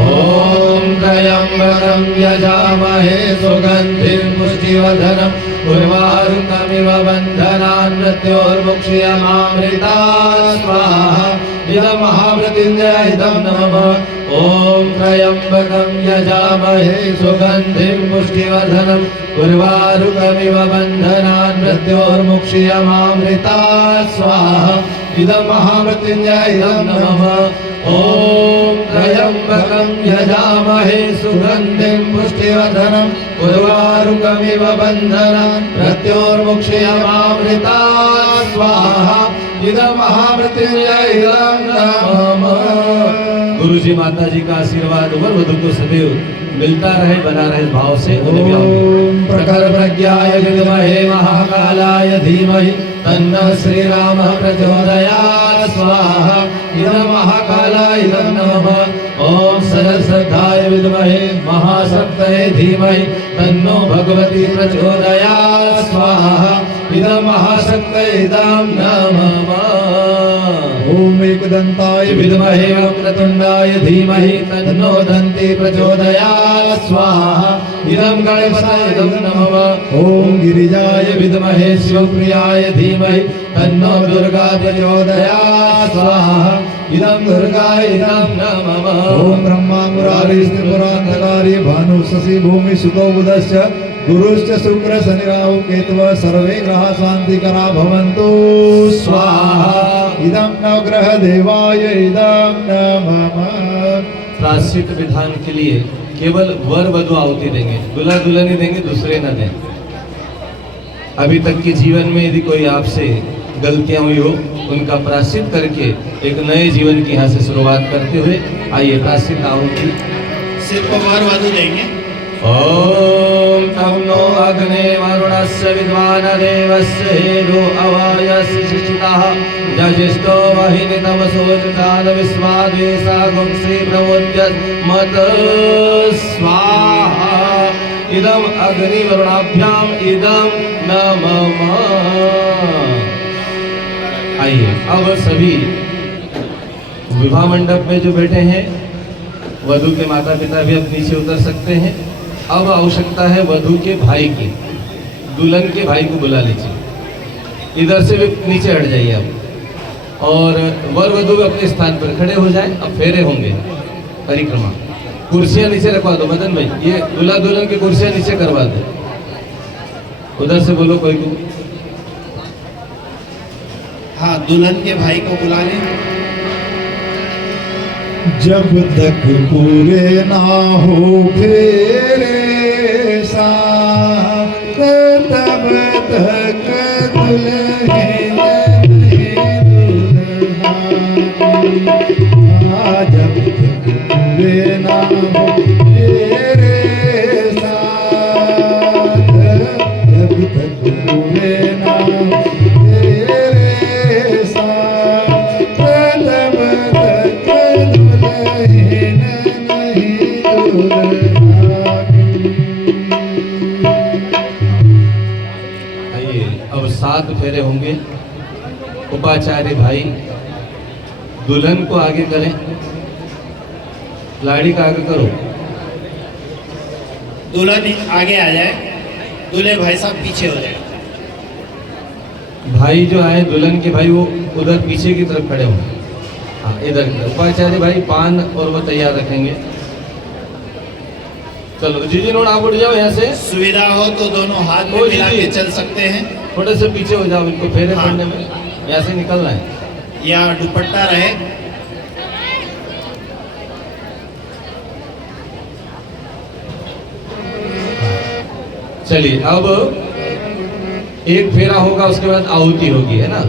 ओम त्र्यंबकं यजामहे सुगंधिं पुष्टिवर्धनम् उर्वारुकमिव बन्धनान् मृत्योर्मुक्षीयमामृतात् स्वाहा। इदं महामृत्युञ्जय इदं नमः। ओम त्र्यंबकं यजामहे सुगंधिं पुष्टिवर्धनम् उर्वारुकमिव बन्धनान् मृत्योर्मुक्षीयमामृतात् स्वाहा। इदं महामृत्युञ्जय इदं नमः। ओम त्र्यंबकं यजामहे सुगंधिं पुष्टिवर्धनम् उर्वारुकमिव बन्धनान् मृत्योर्मुक्षीयमामृतात् स्वाहा। इदं महामृत्युञ्जय इदं नमः। गुरु जी माता जी का आशीर्वाद वर वधु को सदैव मिलता रहे, बना रहे भाव से। ओम प्रखर प्रज्ञाय विद्महे महाकालाय धीमहि तन्नो श्रीराम प्रचोदयात् स्वाहा इदं महाकालाय नमः ओम सरस्वत्याय विद्महे महाशक्तये धीमहि तन्नो भगवती प्रचोदयात् स्वाहा इदं महाशक्तये नमः ओम एकदंताय विद्महे वक्रतुंडाय धीमहि तन्नो दन्ती प्रचोदयात् स्वाहा इदं गणपतये नमः ओम गिरिजाय विद्महे शिवप्रियाय धीमहि तन्नो दुर्गा प्रचोदयात् स्वाहा इदं दुर्गाय नमः ओम ब्रह्मा मुरारी स्त्रिपुरांतकारी भानु शशि भूमि सुतो बुधश्च गुरुश्च शुक्र शनि राहु केतवः सर्वे ग्रहाः शान्तिकरा भवन्तु स्वाहा इदं नवग्रह देवाय इदं नमः। प्रायश्चित विधान के लिए केवल वर वधु आहुति देंगे, दूल्हा दुल्हन ही देंगे, दूसरे न दें। अभी तक के जीवन में यदि कोई आपसे गलतियां हुई हो उनका प्रायश्चित करके एक नए जीवन की यहाँ से शुरुआत करते हुए आइए प्रायश्चित आहुति सिर्फ वर वधु देंगे। ओम तम नो अग्ने वरुणस्य विद्वान देवस्य हेदो अवायस्य शिशिताः जजिष्ठो वाहिनी तमसोजतान विश्वादेशा गुंसी प्रमोद्यत मत स्वाहा इदम अग्नि वरुणाभ्याम इदम नमः। आइए अब सभी विवाह मंडप में जो बैठे हैं वधु के माता पिता भी अब नीचे उतर सकते हैं। अब आवश्यकता है वधु के भाई की, दुल्हन के भाई को बुला लीजिए, इधर से भी नीचे हट जाइए अब और वर वधु भी अपने स्थान पर खड़े हो जाएं। अब फेरे होंगे परिक्रमा, कुर्सियां नीचे रखवा दो मदन भाई, ये दूल्हा दुल्हन की कुर्सियां नीचे करवा दो। उधर से बोलो कोई को। हाँ, दुल्हन के भाई को बुला लें। जब तक पूरे ना हो फेरे साथ तब तक दुल्हन नहीं दुल्हा। जब तक पूरे ना हो फेरे साथ तब तक पूरे ना हो फेरे साथ तब तक आइए अब 7 फेरे होंगे। उपाचार्य भाई दुल्हन को आगे करें, लाड़ी का आगे करो। दुल्हन आगे आ जाए, दूल्हे भाई साहब पीछे हो जाए। भाई जो आए दुल्हन के भाई वो उधर पीछे की तरफ खड़े हों। हाँ इधर उपाचार्य भाई पान और वो तैयार रखेंगे। चलो जीजी नोट आप उठ जाओ यहाँ से, सुविधा हो तो दोनों हाथ में ओ मिला जी। के चल सकते हैं, थोड़े से पीछे हो जाओ, इनको फेरे हाँ। पड़ने में यहाँ से निकलना है। या दुपट्टा रहे। चलिए अब एक फेरा होगा, उसके बाद आहुति होगी, है ना।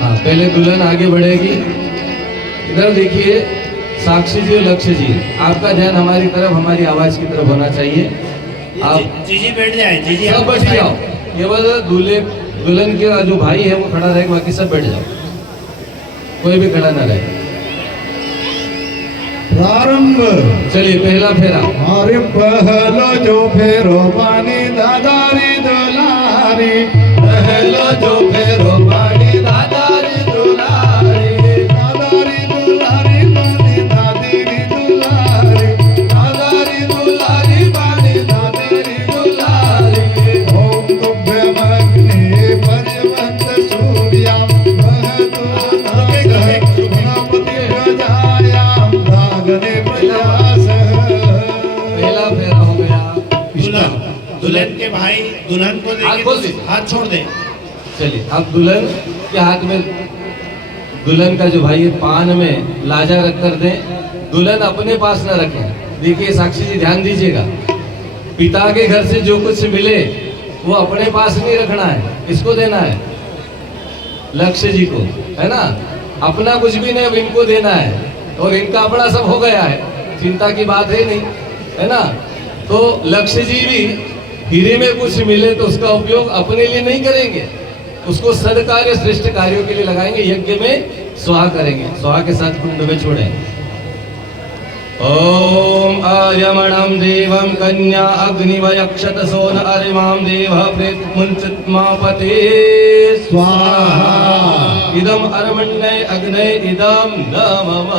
हाँ पहले दुल्हन आगे बढ़ेगी। इधर देखिए साक्षी जी और लक्ष्य जी, आपका ध्यान हमारी तरफ, हमारी आवाज की तरफ होना चाहिए। आप जीजी बैठ जाए, जीजी सब आप बैठ जाओ, केवल दूल्हे दुल्हन के जो भाई है वो खड़ा रहेगा, बाकी सब बैठ जाओ, कोई भी खड़ा ना रहे। प्रारंभ। चलिए पहला फेरा। अरे पहलो जो फेरो पानी दादारी दुलारी, पहलो जो फेरो पानी दादारी दुलारी, दादारी दुलारी पानी दादीरी दुलारी, दादारी दुलारी पानी दादारी दुलारी। ओम तुभ्यम अग्नि पर्यवन्त सूर्यां महतो गणपति प्रजायां दागने प्रयासः। पहला फेरा हो गया। दुल्हन के भाई दुल्हन को हाथ खोल दीजिए। हाथ छोड़ दे। चलिए अब दुल्हन के हाथ में, दुल्हन का जो भाई है पान में लाजा रख कर दें, दुल्हन अपने पास न रखें। देखिए साक्षी जी ध्यान दीजिएगा, पिता के घर से जो कुछ मिले वो अपने पास नहीं रखना है, इसको देना है लक्ष्य जी को, है ना। अपना कुछ भी नहीं, अब इनको देना है, और इनका अपना सब हो गया है, चिंता की बात है नहीं, है ना। तो लक्ष्य जी भी फ्री में कुछ मिले तो उसका उपयोग अपने लिए नहीं करेंगे, उसको सदकार्य श्रेष्ठ कार्यों के लिए लगाएंगे, यज्ञ में स्वाहा करेंगे, स्वाहा के साथ कुंड में छोड़ेंगे। ओम आर्यमणं देवं कन्या अग्निवयक्षत सोन अरिमां देव प्रेतमुंचत्मापते स्वाहा इदम अरमण्य अग्नय इदम न मम।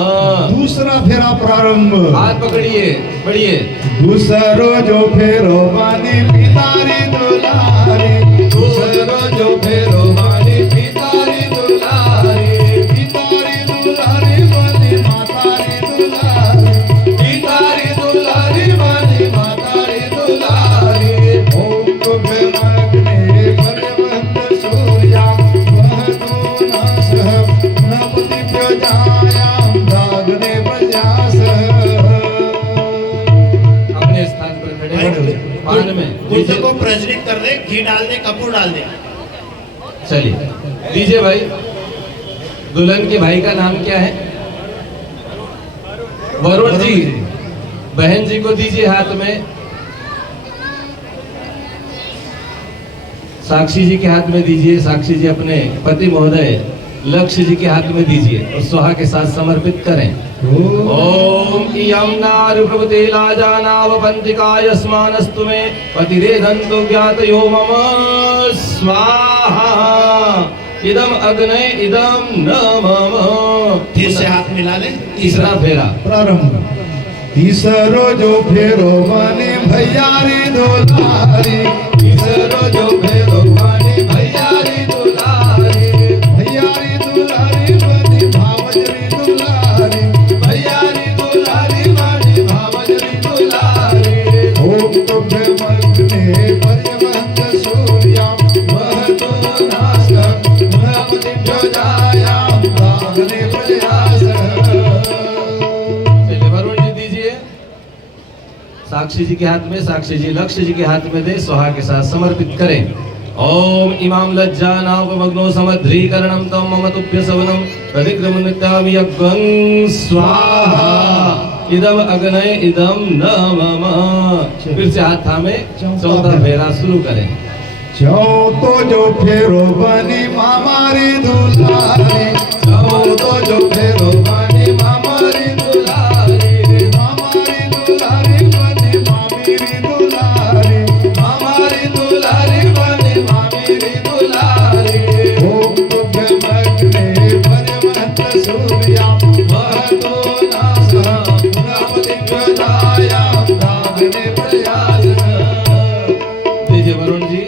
दूसरा फेरा प्रारंभ। हाथ पकड़िए, बढ़िए। दूसरो जो फेरो बानी पितारी दुलारी, दूसरो जो फेरो बानी पितारी दुलारी, पितारी दुलारी बानी मातारी दुलारी, पितारी दुलारी बानी मातारी दुलारी। ओम तुभ्य अग्ने भगवन्त सूर्या वहतु नसः नपतिभ्यो जायां दाग्ने प्रजासः। अपने स्थान पर खड़े हो, पान में कुंड को प्रज्वलित कर दे, घी डाल दे, कपूर डाल दे। चलिए दीजिए भाई। दुल्हन के भाई का नाम क्या है? वरुण जी। बहन जी को दीजिए हाथ में, साक्षी जी के हाथ में दीजिए। साक्षी जी अपने पति महोदय लक्ष्य जी के हाथ में दीजिए और स्वाहा के साथ समर्पित करें। ओम इयं नारु प्रभुते लाजानावपन्तिका यस्मानस्तु मे पतिरेदन्तु ज्ञातयो मम स्वाहा इदम अग्नय इदम न मम। फिर से हाथ मिला ले। तीसरा फेरा प्रारंभ। तीसरो जो फेरो बानी भैयारी दुलारी, तीसरो जो फेरो बानी भैयारी दुलारी, भैयारी दुलारी बानी भावजरी दुलारी, भैयारी दुलारी बानी भावजरी दुलारी। ओम तुभ्य अग्ने पर्यवहन्त सूर्यां वहतु नसः नपतिभ्यो जायां दाग्ने प्रजासः। साक्षी जी के हाथ में, साक्षी जी लक्ष्य जी के हाथ में दे, स्वाहा के साथ समर्पित करें। ओम इमाम लज्जानावमग्नो समध्रीकरणं तम मम तुभ्य सवनं प्रतिक्रमन्त्यामि यज्ञं स्वाहा इदम अग्नय इदम न मम। फिर से हाथ थामे चौथा फेरा शुरू करें। चौथो जो फेरो बनी मामारी दुलारी, चौथो जो फेरो बनी मामारी दुलारी, मामारी दुलारी बनी मामीरी दुलारी, मामारी दुलारी बनी मामीरी दुलारी। ओम तुभ्य अग्ने पर्यवहन्त सूर्यां वहतु नसः नपतिभ्यो जायां दाग्ने प्रजासः। दीजिए वरुण जी।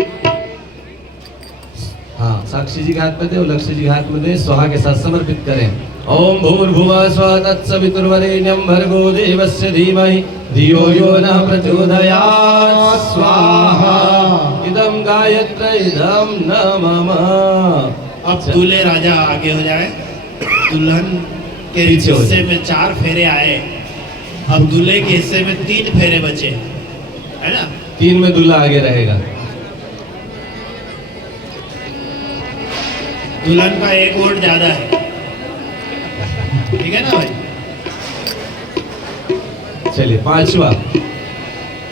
हाँ, साक्षी जी के हाथ में दे और लक्ष्य जी के हाथ में दे, स्वाहा के साथ समर्पित करें। ओम भूर्भुवः स्वः तत्सवितुर्वरेण्यं भर्गो देवस्य धीमहि धियो यो नः प्रचोदयात् स्वाहा इदं गायत्री इदं न मम। अब दूल्हे राजा आगे हो जाए। दुल्हन के पीछे हो हिस्से में 4 फेरे आए, अब दूल्हे के हिस्से में 3 फेरे बचे, है ना? 3 में दूल्हा आगे रहेगा। दुल्हन का 1 वोट ज्यादा है, ठीक है ना भाई? चलिए पांचवा।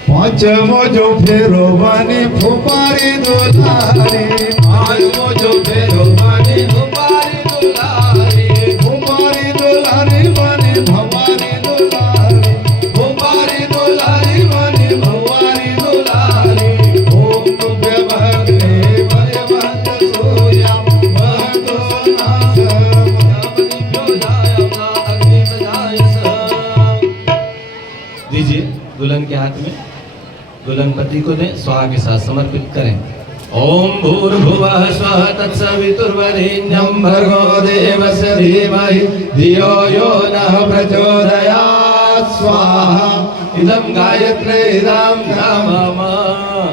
पांचवो जो फेरो बानी फुपारी दुलारी, पांचवो जो फेरो बानी फुपारी दुलारी, फुपारी दुलारी बानी भवारी दुलारी, फुपारी दुलारी बानी भवारी दुलारी। ओम तुभ्य अग्ने पर्यवहन्त सूर्यां वहतु नसः नपतिभ्यो जायां दाग्ने प्रजासः। दीजिए दुल्हन के हाथ में, दुल्हन पति को दें, स्वाहा के साथ समर्पित करें। ओम भूर्भुवः स्वः तत्सवितुर्वरेण्यं भर्गो देवस्य धीमहि धियो यो नः प्रचोदयात् स्वाहा इदं गायत्री इदं न मम।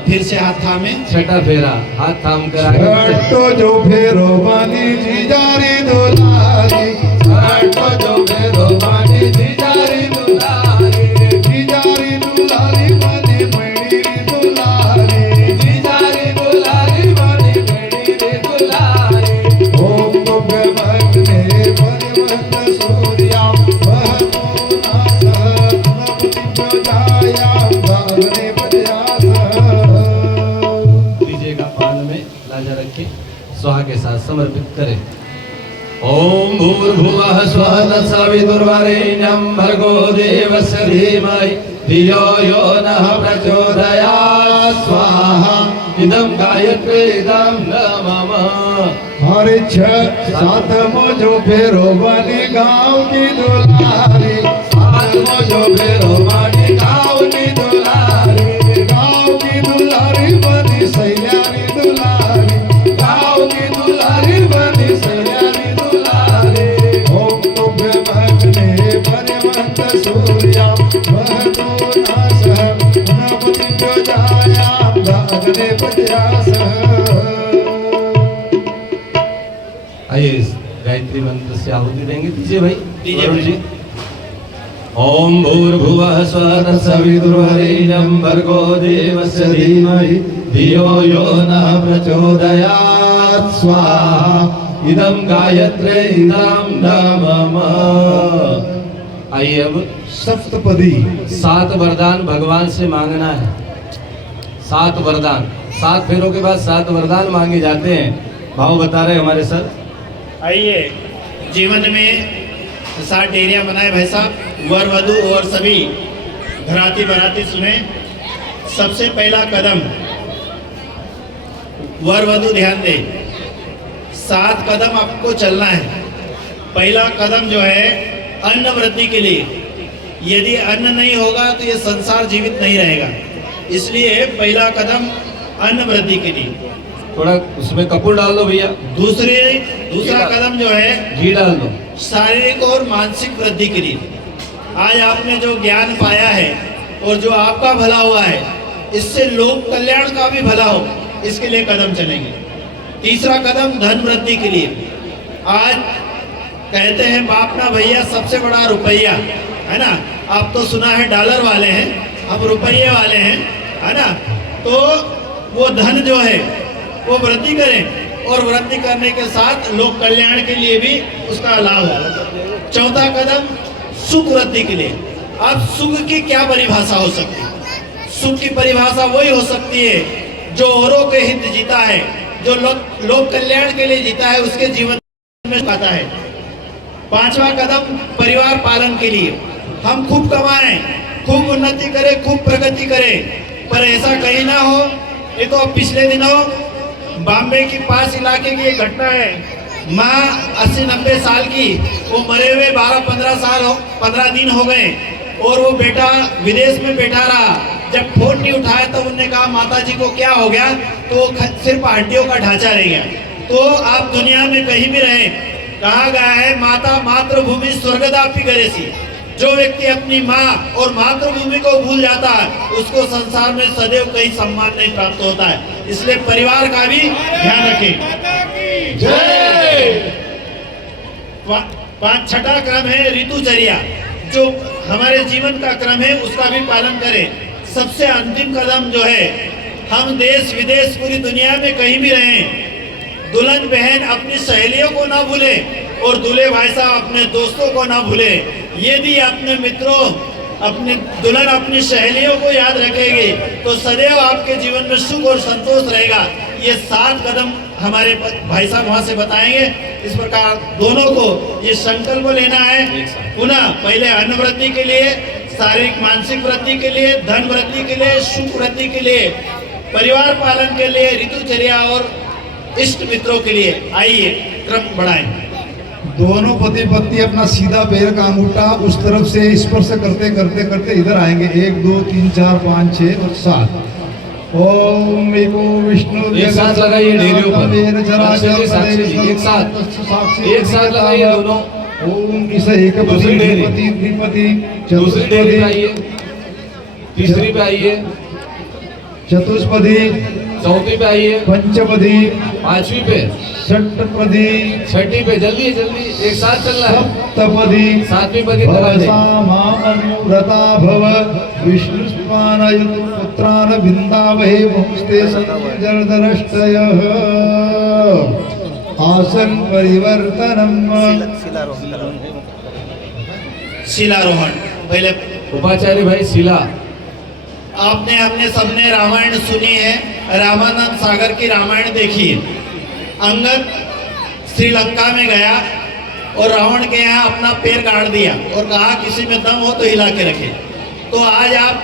फिर से हाथ थामे। छठा फेरा, हाथ थाम कर आगे बढ़े। छठो जो फेरो बानी जीजारी दुलारी, छठो जो फेरो बानी जीजारी दुलारी, जीजारी दुलारी बानी मैडी दुलारी, जीजारी दुलारी बानी मैडी दुलारी। ओम तुभ्य अग्ने पर्यवहन्त सूर्यां वहतु नसः नपतिभ्यो जायां दाग्ने प्रजासः। स्वाहा के साथ समर्पित करें। ओम भूर्भुवः स्वः तत्सवितुर्वरेण्यं भर्गो देवस्य धीमहि धियो यो नः प्रचोदयात् स्वाहा इदं गायत्री इदं नमः। हरे साथ मोजो फेरो बनी गाँव की दुलारी, साथ मोजो फेरो बनी गाँव की दुलारी, गाँव की दुलारी बनी सैयारी दुलारी, गाँव की दुलारी बनी सैयारी दुलारी। ओम तुभ्य मग्ने परिमंत सूर्या वहतो नासः नवतिभ्यो जायां अग्ने पद्यासः। आइए इस गायत्री मंत्र से आहुति देंगे। दीजिए भाई, दीजिए वरुण भाई। जी। ओम भूर्भुवः स्वः तत्सवितुर्वरेण्यं भर्गो देवस्य धीमहि धियो यो नः प्रचोदयात् स्वाहा इदं गायत्रे इदं नमः। आइए अब सप्तपदी 7 वरदान भगवान से मांगना है। 7 वरदान, 7 फेरों के बाद 7 वरदान मांगे जाते हैं। भाव बता रहे हमारे सर। आइए, जीवन में 7 डेरियां बनाए भाई साहब, वर वधु और सभी घराती बराती सुने। सबसे पहला कदम, वर वधु ध्यान दे, 7 कदम आपको चलना है। पहला कदम जो है अन्न वृद्धि के लिए। यदि अन्न नहीं होगा तो ये संसार जीवित नहीं रहेगा, इसलिए पहला कदम अन्न वृद्धि के लिए। थोड़ा उसमें कपूर डाल दो भैया, दूसरा कदम जो है घी डाल दो। शारीरिक और मानसिक वृद्धि के लिए। आज आपने जो ज्ञान पाया है और जो आपका भला हुआ है, इससे लोक कल्याण का भी भला हो, इसके लिए कदम चलेंगे। तीसरा कदम धन वृद्धि के लिए। आज कहते हैं बाप ना भैया सबसे बड़ा रुपया है ना। आप तो सुना है डॉलर वाले हैं, हम रुपये वाले हैं, है ना। तो वो धन जो है वो वृद्धि करें और वृद्धि करने के साथ लोक कल्याण के लिए भी उसका लाभ हो। चौथा कदम सुख वृद्धि के लिए। अब सुख की क्या परिभाषा हो सकती है? सुख की परिभाषा वही हो सकती है जो औरों के हित जीता है, जो लोक कल्याण के लिए जीता है, उसके जीवन में पाता है। पांचवा कदम परिवार पालन के लिए। हम खूब कमाएं, खूब उन्नति करें, खूब प्रगति करें, पर ऐसा कहीं ना हो। ये तो पिछले दिनों बॉम्बे के पास इलाके की एक घटना है। माँ 80-90 साल की, वो मरे हुए 12-15 दिन हो गए और वो बेटा विदेश में बैठा रहा। जब फोन नहीं उठाया तो उन्होंने कहा माता जी को क्या हो गया, तो सिर्फ हड्डियों का ढांचा रह गया। तो आप दुनिया में कहीं भी रहे, कहा गया है माता मातृभूमि स्वर्गदापि गरेसी। जो व्यक्ति अपनी माँ और मातृभूमि को भूल जाता है, उसको संसार में सदैव कहीं सम्मान नहीं प्राप्त होता है। इसलिए परिवार का भी ध्यान रखें। छठा क्रम है ऋतुचर्या। जो हमारे जीवन का क्रम है उसका भी पालन करें। सबसे अंतिम कदम जो है, हम देश विदेश पूरी दुनिया में कहीं भी रहें, दुल्हन बहन अपनी सहेलियों को ना भूले और दूल्हे भाई साहब अपने दोस्तों को ना भूले। यदि अपने मित्रों, अपने दुल्हन अपनी सहेलियों को याद रखेगी तो सदैव आपके जीवन में सुख और संतोष रहेगा। ये 7 कदम हमारे भाई साहब वहाँ से बताएंगे। इस प्रकार दोनों को ये संकल्प लेना है। पुनः पहले अन्न वृद्धि के लिए, शारीरिक मानसिक वृद्धि के लिए, धन वृद्धि के लिए, सुख वृद्धि के लिए, परिवार पालन के लिए, ऋतुचर्या और इष्ट मित्रों के लिए। आइए क्रम बढ़ाएं। दोनों पति पत्नी अपना सीधा पैर का अंगूठा उस तरफ से स्पर्श करते करते करते इधर आएंगे। 1 2 3 4 5 6 और 7। ओम एको विष्णु एक साथ लगाइए डेरियों पर। एक साथ लगाइए दोनों। ओम इसे एक दूसरी डेरी, पति त्रिपति दूसरी डेरी पे आइए, तीसरी पे आइए, चतुष्पदी, चौथी पे आइए, पंचपदी, पांचवी पे, षटपदी, छठी पे। जल्दी जल्दी एक साथ चलना है। सप्तपदी, सातवीं पदी लगा दे। अनुव्रता भव विष्णुस्पानयतु पुत्रान विन्दावहे वंस्ते संजर्दरष्टयः आसन परिवर्तनम। शिलारोहण। पहले उपाचार्य भाई शिला। हमने सबने रामायण सुनी है, रामानंद सागर की रामायण देखी है। अंगद श्रीलंका में गया और रावण के यहाँ अपना पैर गाड़ दिया और कहा किसी में दम हो तो हिला के रखे। तो आज आप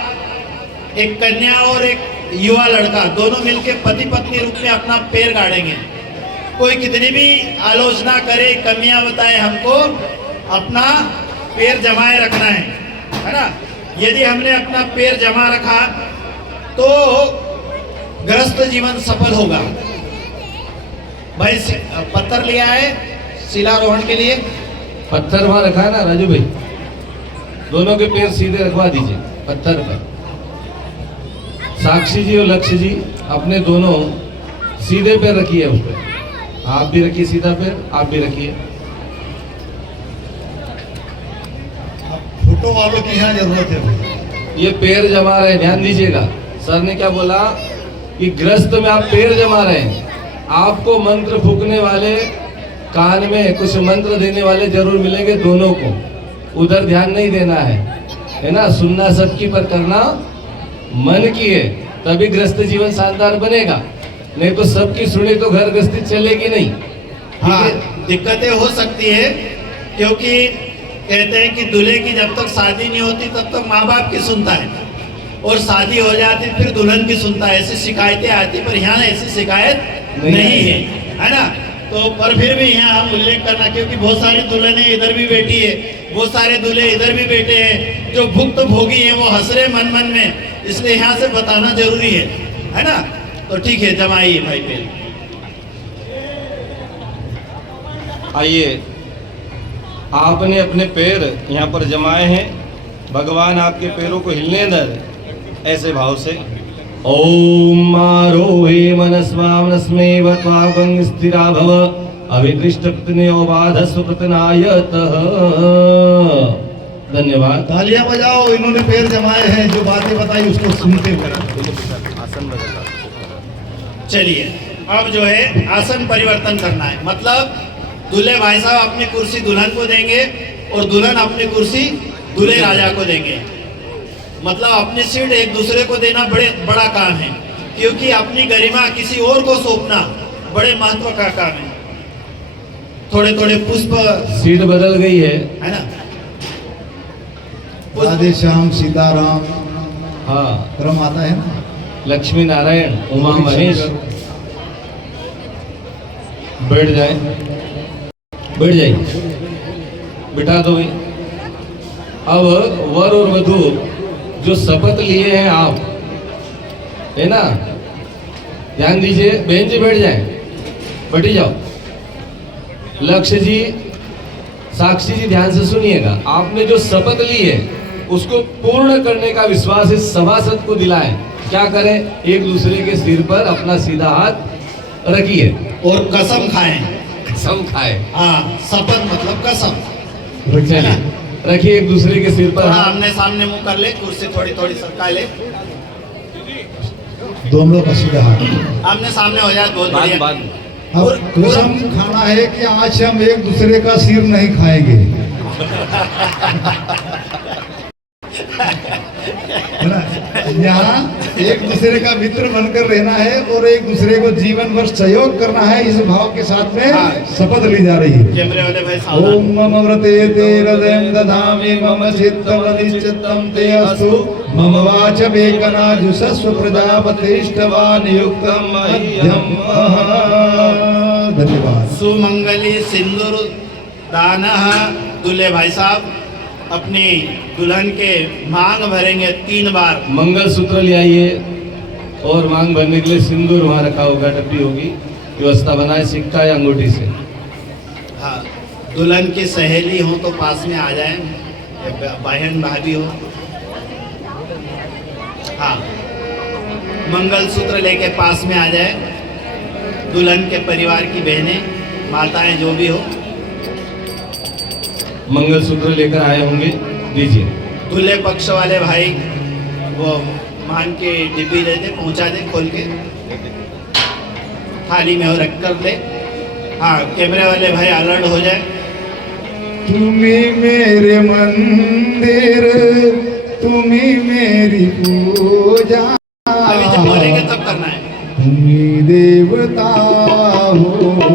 एक कन्या और एक युवा लड़का दोनों मिलकर पति पत्नी रूप में अपना पैर गाड़ेंगे। कोई कितनी भी आलोचना करे, कमियां बताए, हमको अपना पैर जमाए रखना है ना। यदि हमने अपना पैर जमा रखा तो ग्रस्त जीवन सफल होगा। भाई पत्थर लिया है शिलारोहण के लिए, पत्थर वहां रखा है ना राजू भाई, दोनों के पैर सीधे रखवा दीजिए पत्थर पर। साक्षी जी और लक्ष्य जी अपने दोनों सीधे पैर रखिए उस पर। आप भी रखिए सीधा पैर, आप भी रखिए। फोटो वालों की यहाँ जरूरत है भाई। ये पैर जमा रहे हैं, ध्यान दीजिएगा। सर ने क्या बोला कि ग्रस्त में आप पैर जमा रहे हैं। आपको मंत्र फूकने वाले, कान में कुछ मंत्र देने वाले जरूर मिलेंगे दोनों को, उधर ध्यान नहीं देना है ना। सुनना सबकी पर करना मन की है, तभी ग्रस्त जीवन शानदार बनेगा। नहीं तो सबकी सुनी तो घर गृहस्थी चलेगी नहीं। हाँ, दिक्कतें हो सकती है क्योंकि कहते हैं कि दूल्हे की जब तक शादी नहीं होती तब तक माँ बाप की सुनता है और शादी हो जाती फिर दुल्हन की सुनता है। ऐसी शिकायतें आती, पर यहाँ ऐसी शिकायत नहीं है ना। तो पर फिर भी यहाँ हम उल्लेख करना, क्योंकि बहुत सारी दुल्हनें इधर भी बैठी है, बहुत सारे दूल्हे इधर भी बैठे हैं जो भुक्त भोगी हैं, वो हंस रहे मन मन में, इसलिए यहाँ से बताना जरूरी है ना। तो ठीक है, जमाइए भाई पैर। आइए, आपने अपने पैर यहाँ पर जमाए हैं, भगवान आपके पैरों को हिलने दें ऐसे भाव से। ओम आरोहे मनस्वामनस्मे वत्वागं स्थिरा भव अभिदृष्टपत्न्यो बाधस्व प्रतनायतः। धन्यवाद। तालियां बजाओ, इन्होंने पैर जमाए हैं, जो बातें बताई उसको सुनते हुए। आसन बदलना। चलिए, अब जो है आसन परिवर्तन करना है। मतलब दूल्हे भाई साहब अपनी कुर्सी दुल्हन को देंगे और दुल्हन अपनी कुर्सी दूल्हे राजा को देंगे। मतलब अपनी सीट एक दूसरे को देना बड़ा काम है, क्योंकि अपनी गरिमा किसी और को सौंपना बड़े महत्व का काम है। थोड़े थोड़े पुष्प, सीट बदल गई है ना। राधे श्याम सीताराम हाँ, क्रम आता है ना। लक्ष्मी नारायण उमा महेश। बैठ जाए, बैठ जाइए, बिठा दो भाई। अब वर और वधू जो शपथ लिए हैं आप, है ना, ध्यान दीजिए। बहन जी बैठ जाए, बैठी जाओ। लक्ष्य जी, साक्षी जी, ध्यान से सुनिएगा। आपने जो शपथ ली है उसको पूर्ण करने का विश्वास इस सभासद को दिलाएं। क्या करें? एक दूसरे के सिर पर अपना सीधा हाथ रखिए और कसम खाएं। कसम खाए। हाँ, शपथ मतलब कसम। चलिए, रखिए एक दूसरे के सिर पर थोड़ा हाथ। आमने सामने मुंह कर ले, कुर्सी थोड़ी थोड़ी सरका ले, दोनों का सीधा हाथ। आमने सामने हो जाए, बहुत बढ़िया। बाद अब कसम खाना है कि आज हम एक दूसरे का सिर नहीं खाएंगे, है ना। यहाँ एक दूसरे का मित्र बनकर रहना है और एक दूसरे को जीवन भर सहयोग करना है, इस भाव के साथ में शपथ ली जा रही है। कैमरे वाले भाई सावधान। ओम मम व्रते ते हृदयं दधामि मम चित्तं अधिष्ठितं ते अस्तु मम वाचमेकना जुषस्व प्रजापतिष्ठवा नियुक्तं मह्यम्। धन्यवाद। सुमंगली सिंदूर दानः। दूल्हे भाई साहब अपनी दुल्हन के मांग भरेंगे 3 बार। मंगल सूत्र ले आइए और मांग भरने के लिए सिंदूर वहां रखा होगा, डब्बी होगी, व्यवस्था बनाए सिक्का या अंगूठी से। हाँ, दुल्हन की सहेली हो तो पास में आ जाए, बहन भाभी हो। हाँ, मंगल सूत्र लेके पास में आ जाए। दुल्हन के परिवार की बहनें, माताएं जो भी हो, मंगल सूत्र लेकर आए होंगे, दीजिए। दूल्हे पक्ष वाले भाई वो मांग के डिब्बी दे दे, पहुंचा दे खोल के, थाली में हो रख कर दे। हाँ, कैमरे वाले भाई अलर्ट हो जाए। तुम्ही मेरे मंदिर, तुम्ही मेरी पूजा, अभी जब बोलेंगे तब करना है। तुम्ही देवता हो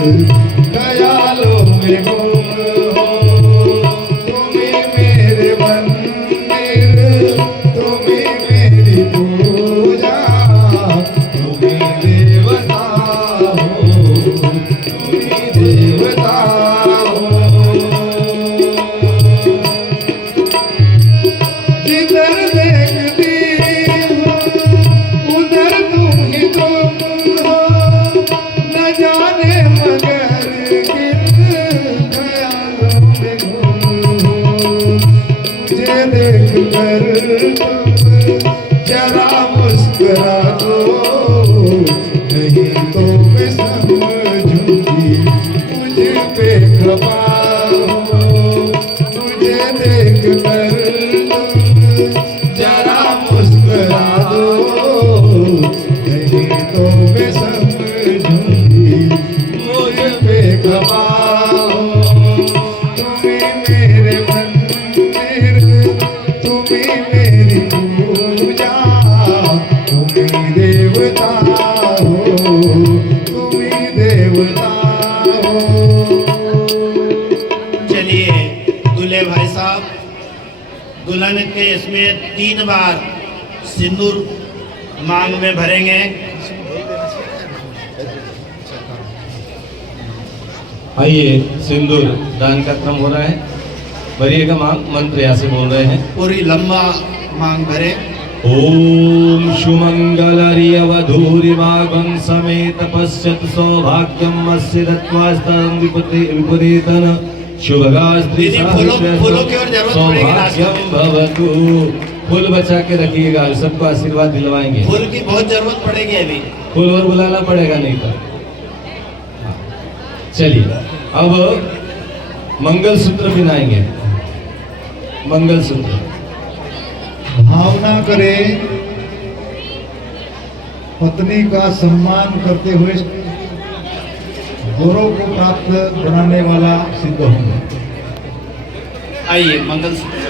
ख्यालों में गुम हो। तुम ही मेरे मंदिर, तुम ही मेरी पूजा, तुम ही देवता हो, तुम ही देवता हो। जिधर देखती हो उधर तुम ही तुम हो, न जाने मगर किन ख्यालों में गुम हो। मुझे देख कर तुम जरा मुस्कुरा दो, नहीं तो मैं समझूंगी मुझ पे खफा हो। मुझे देख कर तुम जरा मुस्कुरा दो, नहीं तो मैं समझूंगी मुझ पे खफा हो। तुम ही मेरे मंदिर, तुम ही मेरी पूजा, तुम ही देवता हो, तुम ही देवता हो। चलिए दूल्हे भाई साहब दुल्हन के इसमें 3 बार सिंदूर मांग में भरेंगे। आइए सिंदूर दान का क्रम हो रहा है। भरिएगा मांग, मंत्र यहाँ से बोल रहे हैं। पूरी लंबा मांग भरे। ओम शुमंगलरियवधूरिमागं समेत पश्यत सौभाग्यम अस्य दत्वास्तं विपरीतन शुभगास्त्री दीदी, फूलों की ओर जरूरत पड़ेगी लास्ट में। सौभाग्यम भवतु। फूल बचा के रखिएगा, सबको आशीर्वाद दिलवाएंगे। फूल की बहुत जरूरत पड़ेगी अभी। फूल और बुलाना पड़ेगा नहीं तो। हाँ। चलिए अब मंगल सूत्र पिनाएंगे। मंगल सूत्र भावना करें पत्नी का सम्मान करते हुए गौरव को प्राप्त बनाने वाला सिद्ध होंगे। आइए मंगल सूत्र